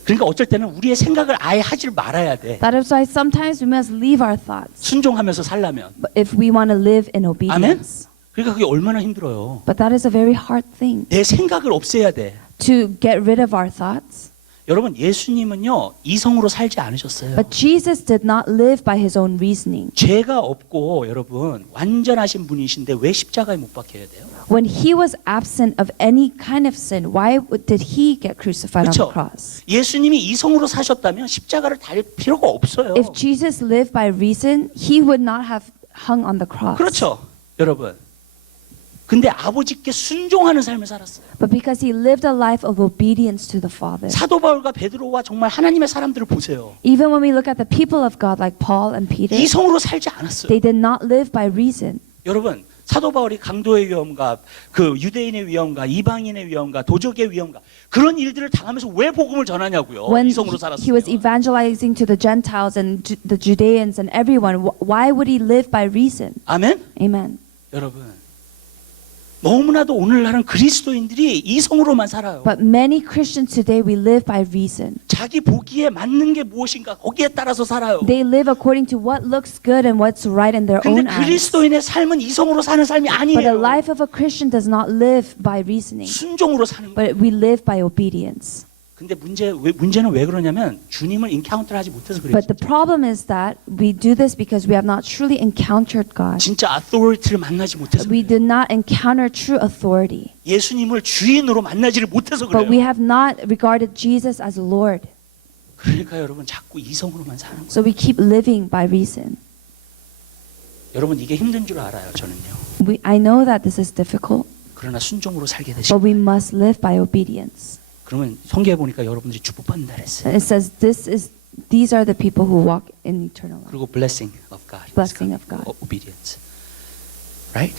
그러니까 어쩔 때는 우리의 생각을 아예 하질 말아야 돼. That is why sometimes we must leave our thoughts 순종하면서 살려면. if we want to live in obedience. 그러니까 그게 얼마나 힘들어요. But that is a very hard thing, 내 생각을 없애야 돼. to get rid of our thoughts. 여러분 예수님은요 이성으로 살지 않으셨어요. But Jesus did not live by his own reasoning. 죄가 없고 여러분 완전하신 분이신데 왜 십자가에 못 박혀야 돼요? When he was absent of any kind of sin, why did he get crucified on the 그렇죠. cross? 예수님이 이성으로 사셨다면 십자가를 달 필요가 없어요. If Jesus lived by reason, he would not have hung on the cross. 그렇죠, 여러분. 근데 아버지께 순종하는 삶을 살았어요. But because he lived a life of obedience to the Father. 사도 바울과 베드로와 정말 하나님의 사람들을 보세요. Even when we look at the people of God like Paul and Peter, 이성으로 살지 않았어요. they did not live by reason. 여러분 사도 바울이 강도의 위험과 그 유대인의 위험과 이방인의 위험과 도적의 위험과 그런 일들을 당하면서 왜 복음을 전하냐고요. When 이성으로 he was 살았어요. evangelizing to the Gentiles and the Judeans and everyone, why would he live by reason? 아멘. Amen. 여러분 너무나도 오늘날은 그리스도인들이 이성으로만 살아요. But many Christians today, we live by reason. 자기 보기에 맞는 게 무엇인가 거기에 따라서 살아요. They live according to what looks good and what's right in their 근데 own eyes. 그리스도인의 삶은 이성으로 사는 삶이 But the 아니에요. life of a Christian does not live by reasoning, 순종으로 사는 거예요. but we live by obedience. 근데 문제는 왜 그러냐면 주님을 인카운터하지 못해서 그래요. But the problem is that we do this because we have not truly encountered God. 진짜 authority를 만나지 못해서 We 그래요. did not encounter true authority. 예수님을 주인으로 만나지를 못해서 But we 그래요. have not regarded Jesus as Lord. 그러니까 여러분 자꾸 이성으로만 사는 거예요. So we keep living by reason. 여러분 이게 힘든 줄 알아요. 저는요. I know that this is difficult, 그러나 순종으로 살게 but 되시고 we must live by obedience. 그러면 성경에 보니까 여러분들이 축복받는다 그랬어요. And it says these are the people who walk in eternal life. 그리고 blessing of God. blessing of God. Obedience. Right?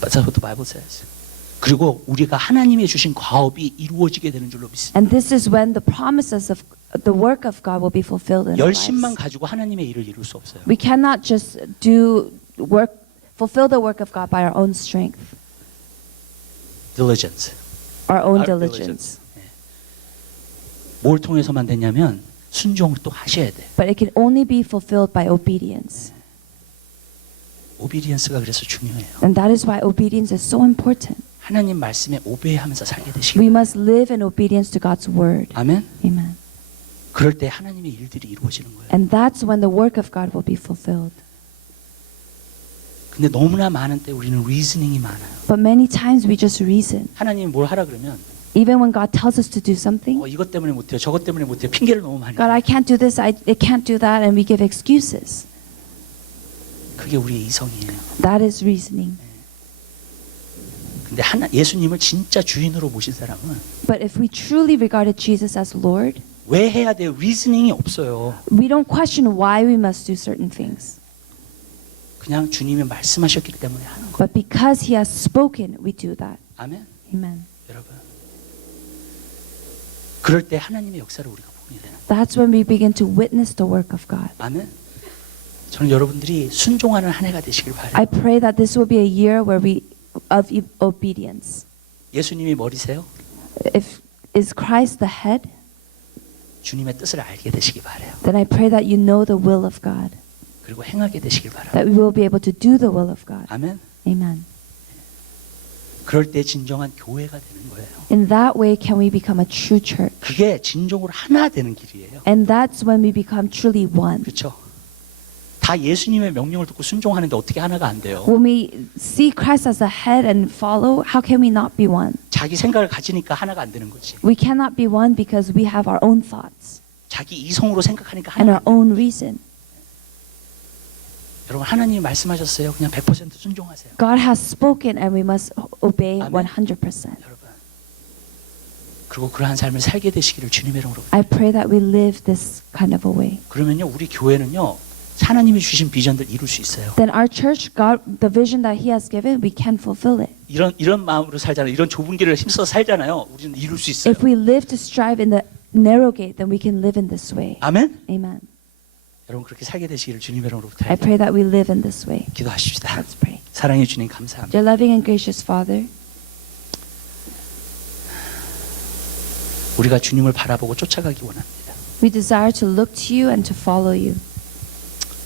That's what the Bible says. 그리고 우리가 하나님의 주신 과업이 이루어지게 되는 줄로 믿습니다. And this is when the promises of the work of God will be fulfilled in our 열심만 lives. 가지고 하나님의 일을 이룰 수 없어요. We cannot just fulfill the work of God by our own strength, Diligence. our own Our diligence. 뭘 통해서만 되냐면 순종을 또 하셔야 돼. But it can only be fulfilled by obedience. 오비디언스가 그래서 중요해요. And that is why obedience is so important. 하나님 말씀에 오베이하면서 살게 되시길. We must live in obedience to God's word. 아멘. Amen. 그럴 때 하나님의 일들이 이루어지는 거예요. And that's when the work of God will be fulfilled. 근데 너무나 많은 때 우리는 리즈닝이 많아요. But many times we just reason. 하나님이 뭘 하라 그러면 Even when God tells us to do something, 이것 때문에 못해요. 저것 때문에 못해요. 핑계를 너무 많이. God, I can't do this, I can't do that, and we give excuses. 그게 우리의 이성이에요. That is reasoning. 근데 예수님을 진짜 주인으로 모신 사람은 But if we truly regarded Jesus as Lord, 왜 해야 돼요? 리즈닝이 없어요. we don't question why we must do certain things. 그냥 주님이 말씀하셨기 때문에 하는 거예요. But because He has spoken, we do that. 아멘. Amen. 여러분. 그럴 때 하나님의 역사를 우리가 보게 되는 거예요. That's when we begin to witness the work of God. 아멘. 저는 여러분들이 순종하는 한 해가 되시길 바라요. I pray that this will be a year where of obedience. 예수님이 머리세요? Is Christ the head? 주님의 뜻을 알게 되시기 바라요. Then I pray that you know the will of God, 그리고 행하게 되시길 바라요. that we will be able to do the will of God. 아멘. Amen. 그럴 때 진정한 교회가 되는 거예요. In that way can we become a true church. 그게 진정으로 하나 되는 길이에요. And that's when we become truly one. 그렇죠? 다 예수님의 명령을 듣고 순종하는데 어떻게 하나가 안 돼요? When we see Christ as the head and follow, how can we not be one? 자기 생각을 가지니까 하나가 안 되는 거지. We cannot be one because we have our own thoughts 자기 이성으로 생각하니까 and 하나. our own reason. 여러분 하나님이 말씀하셨어요. 그냥 100% 순종하세요. God has spoken and we must obey Amen. 100%. 여러분. 그리고 그러한 삶을 살게 되시기를 주님의 이름으로. I pray that we live this kind of a way. 그러면요 우리 교회는요 하나님이 주신 비전들 이룰 수 있어요. Then our church, God, the vision that He has given, we can fulfill it. 이런 마음으로 살잖아요. 이런 좁은 길을 힘써 살잖아요. 우리는 이룰 수 있어요. If we live to strive in the narrow gate, then we can live in this way. 아멘. Amen. 여러분 그렇게 살게 되시기를 주님의 이름으로 I pray that we live in this way. 기도하십시다. Let's pray. 사랑해 주님 감사합니다. Dear loving and gracious Father, 우리가 주님을 바라보고 쫓아가기 원합니다. we desire to look to You and to follow You.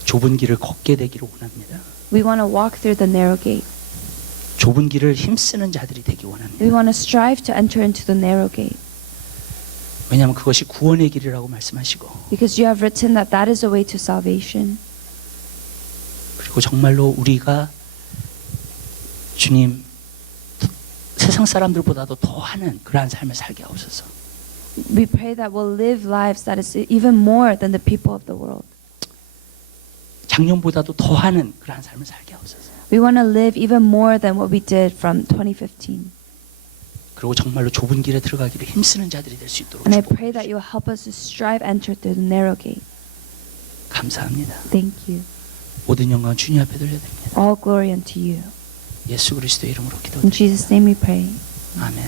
좁은 길을 걷게 되기를 원합니다. We want to walk through the narrow gate. 좁은 길을 힘쓰는 자들이 되기 원합니다. We want to strive to enter into the narrow gate 왜냐하면 그것이 구원의 길이라고 말씀하시고 because You have written that that is the way to salvation. 그리고 정말로 우리가 주님 세상 사람들보다도 더하는 그러한 삶을 살게 하옵소서. We pray that we'll live lives that is even more than the people of the world. 작년보다도 더하는 그러한 삶을 살게 하옵소서. We want to live even more than what we did from 2015. 그리고 정말로 좁은 길에 들어가기를 힘쓰는 자들이 될 수 있도록 And I 축복해 pray that 주시옵소서. You will help us to strive enter through the narrow gate. 감사합니다. Thank You. 모든 영광 주님 앞에 돌려드립니다. All glory unto You. 예수 그리스도의 이름으로 In 기도드립니다. Jesus' name we pray. 아멘.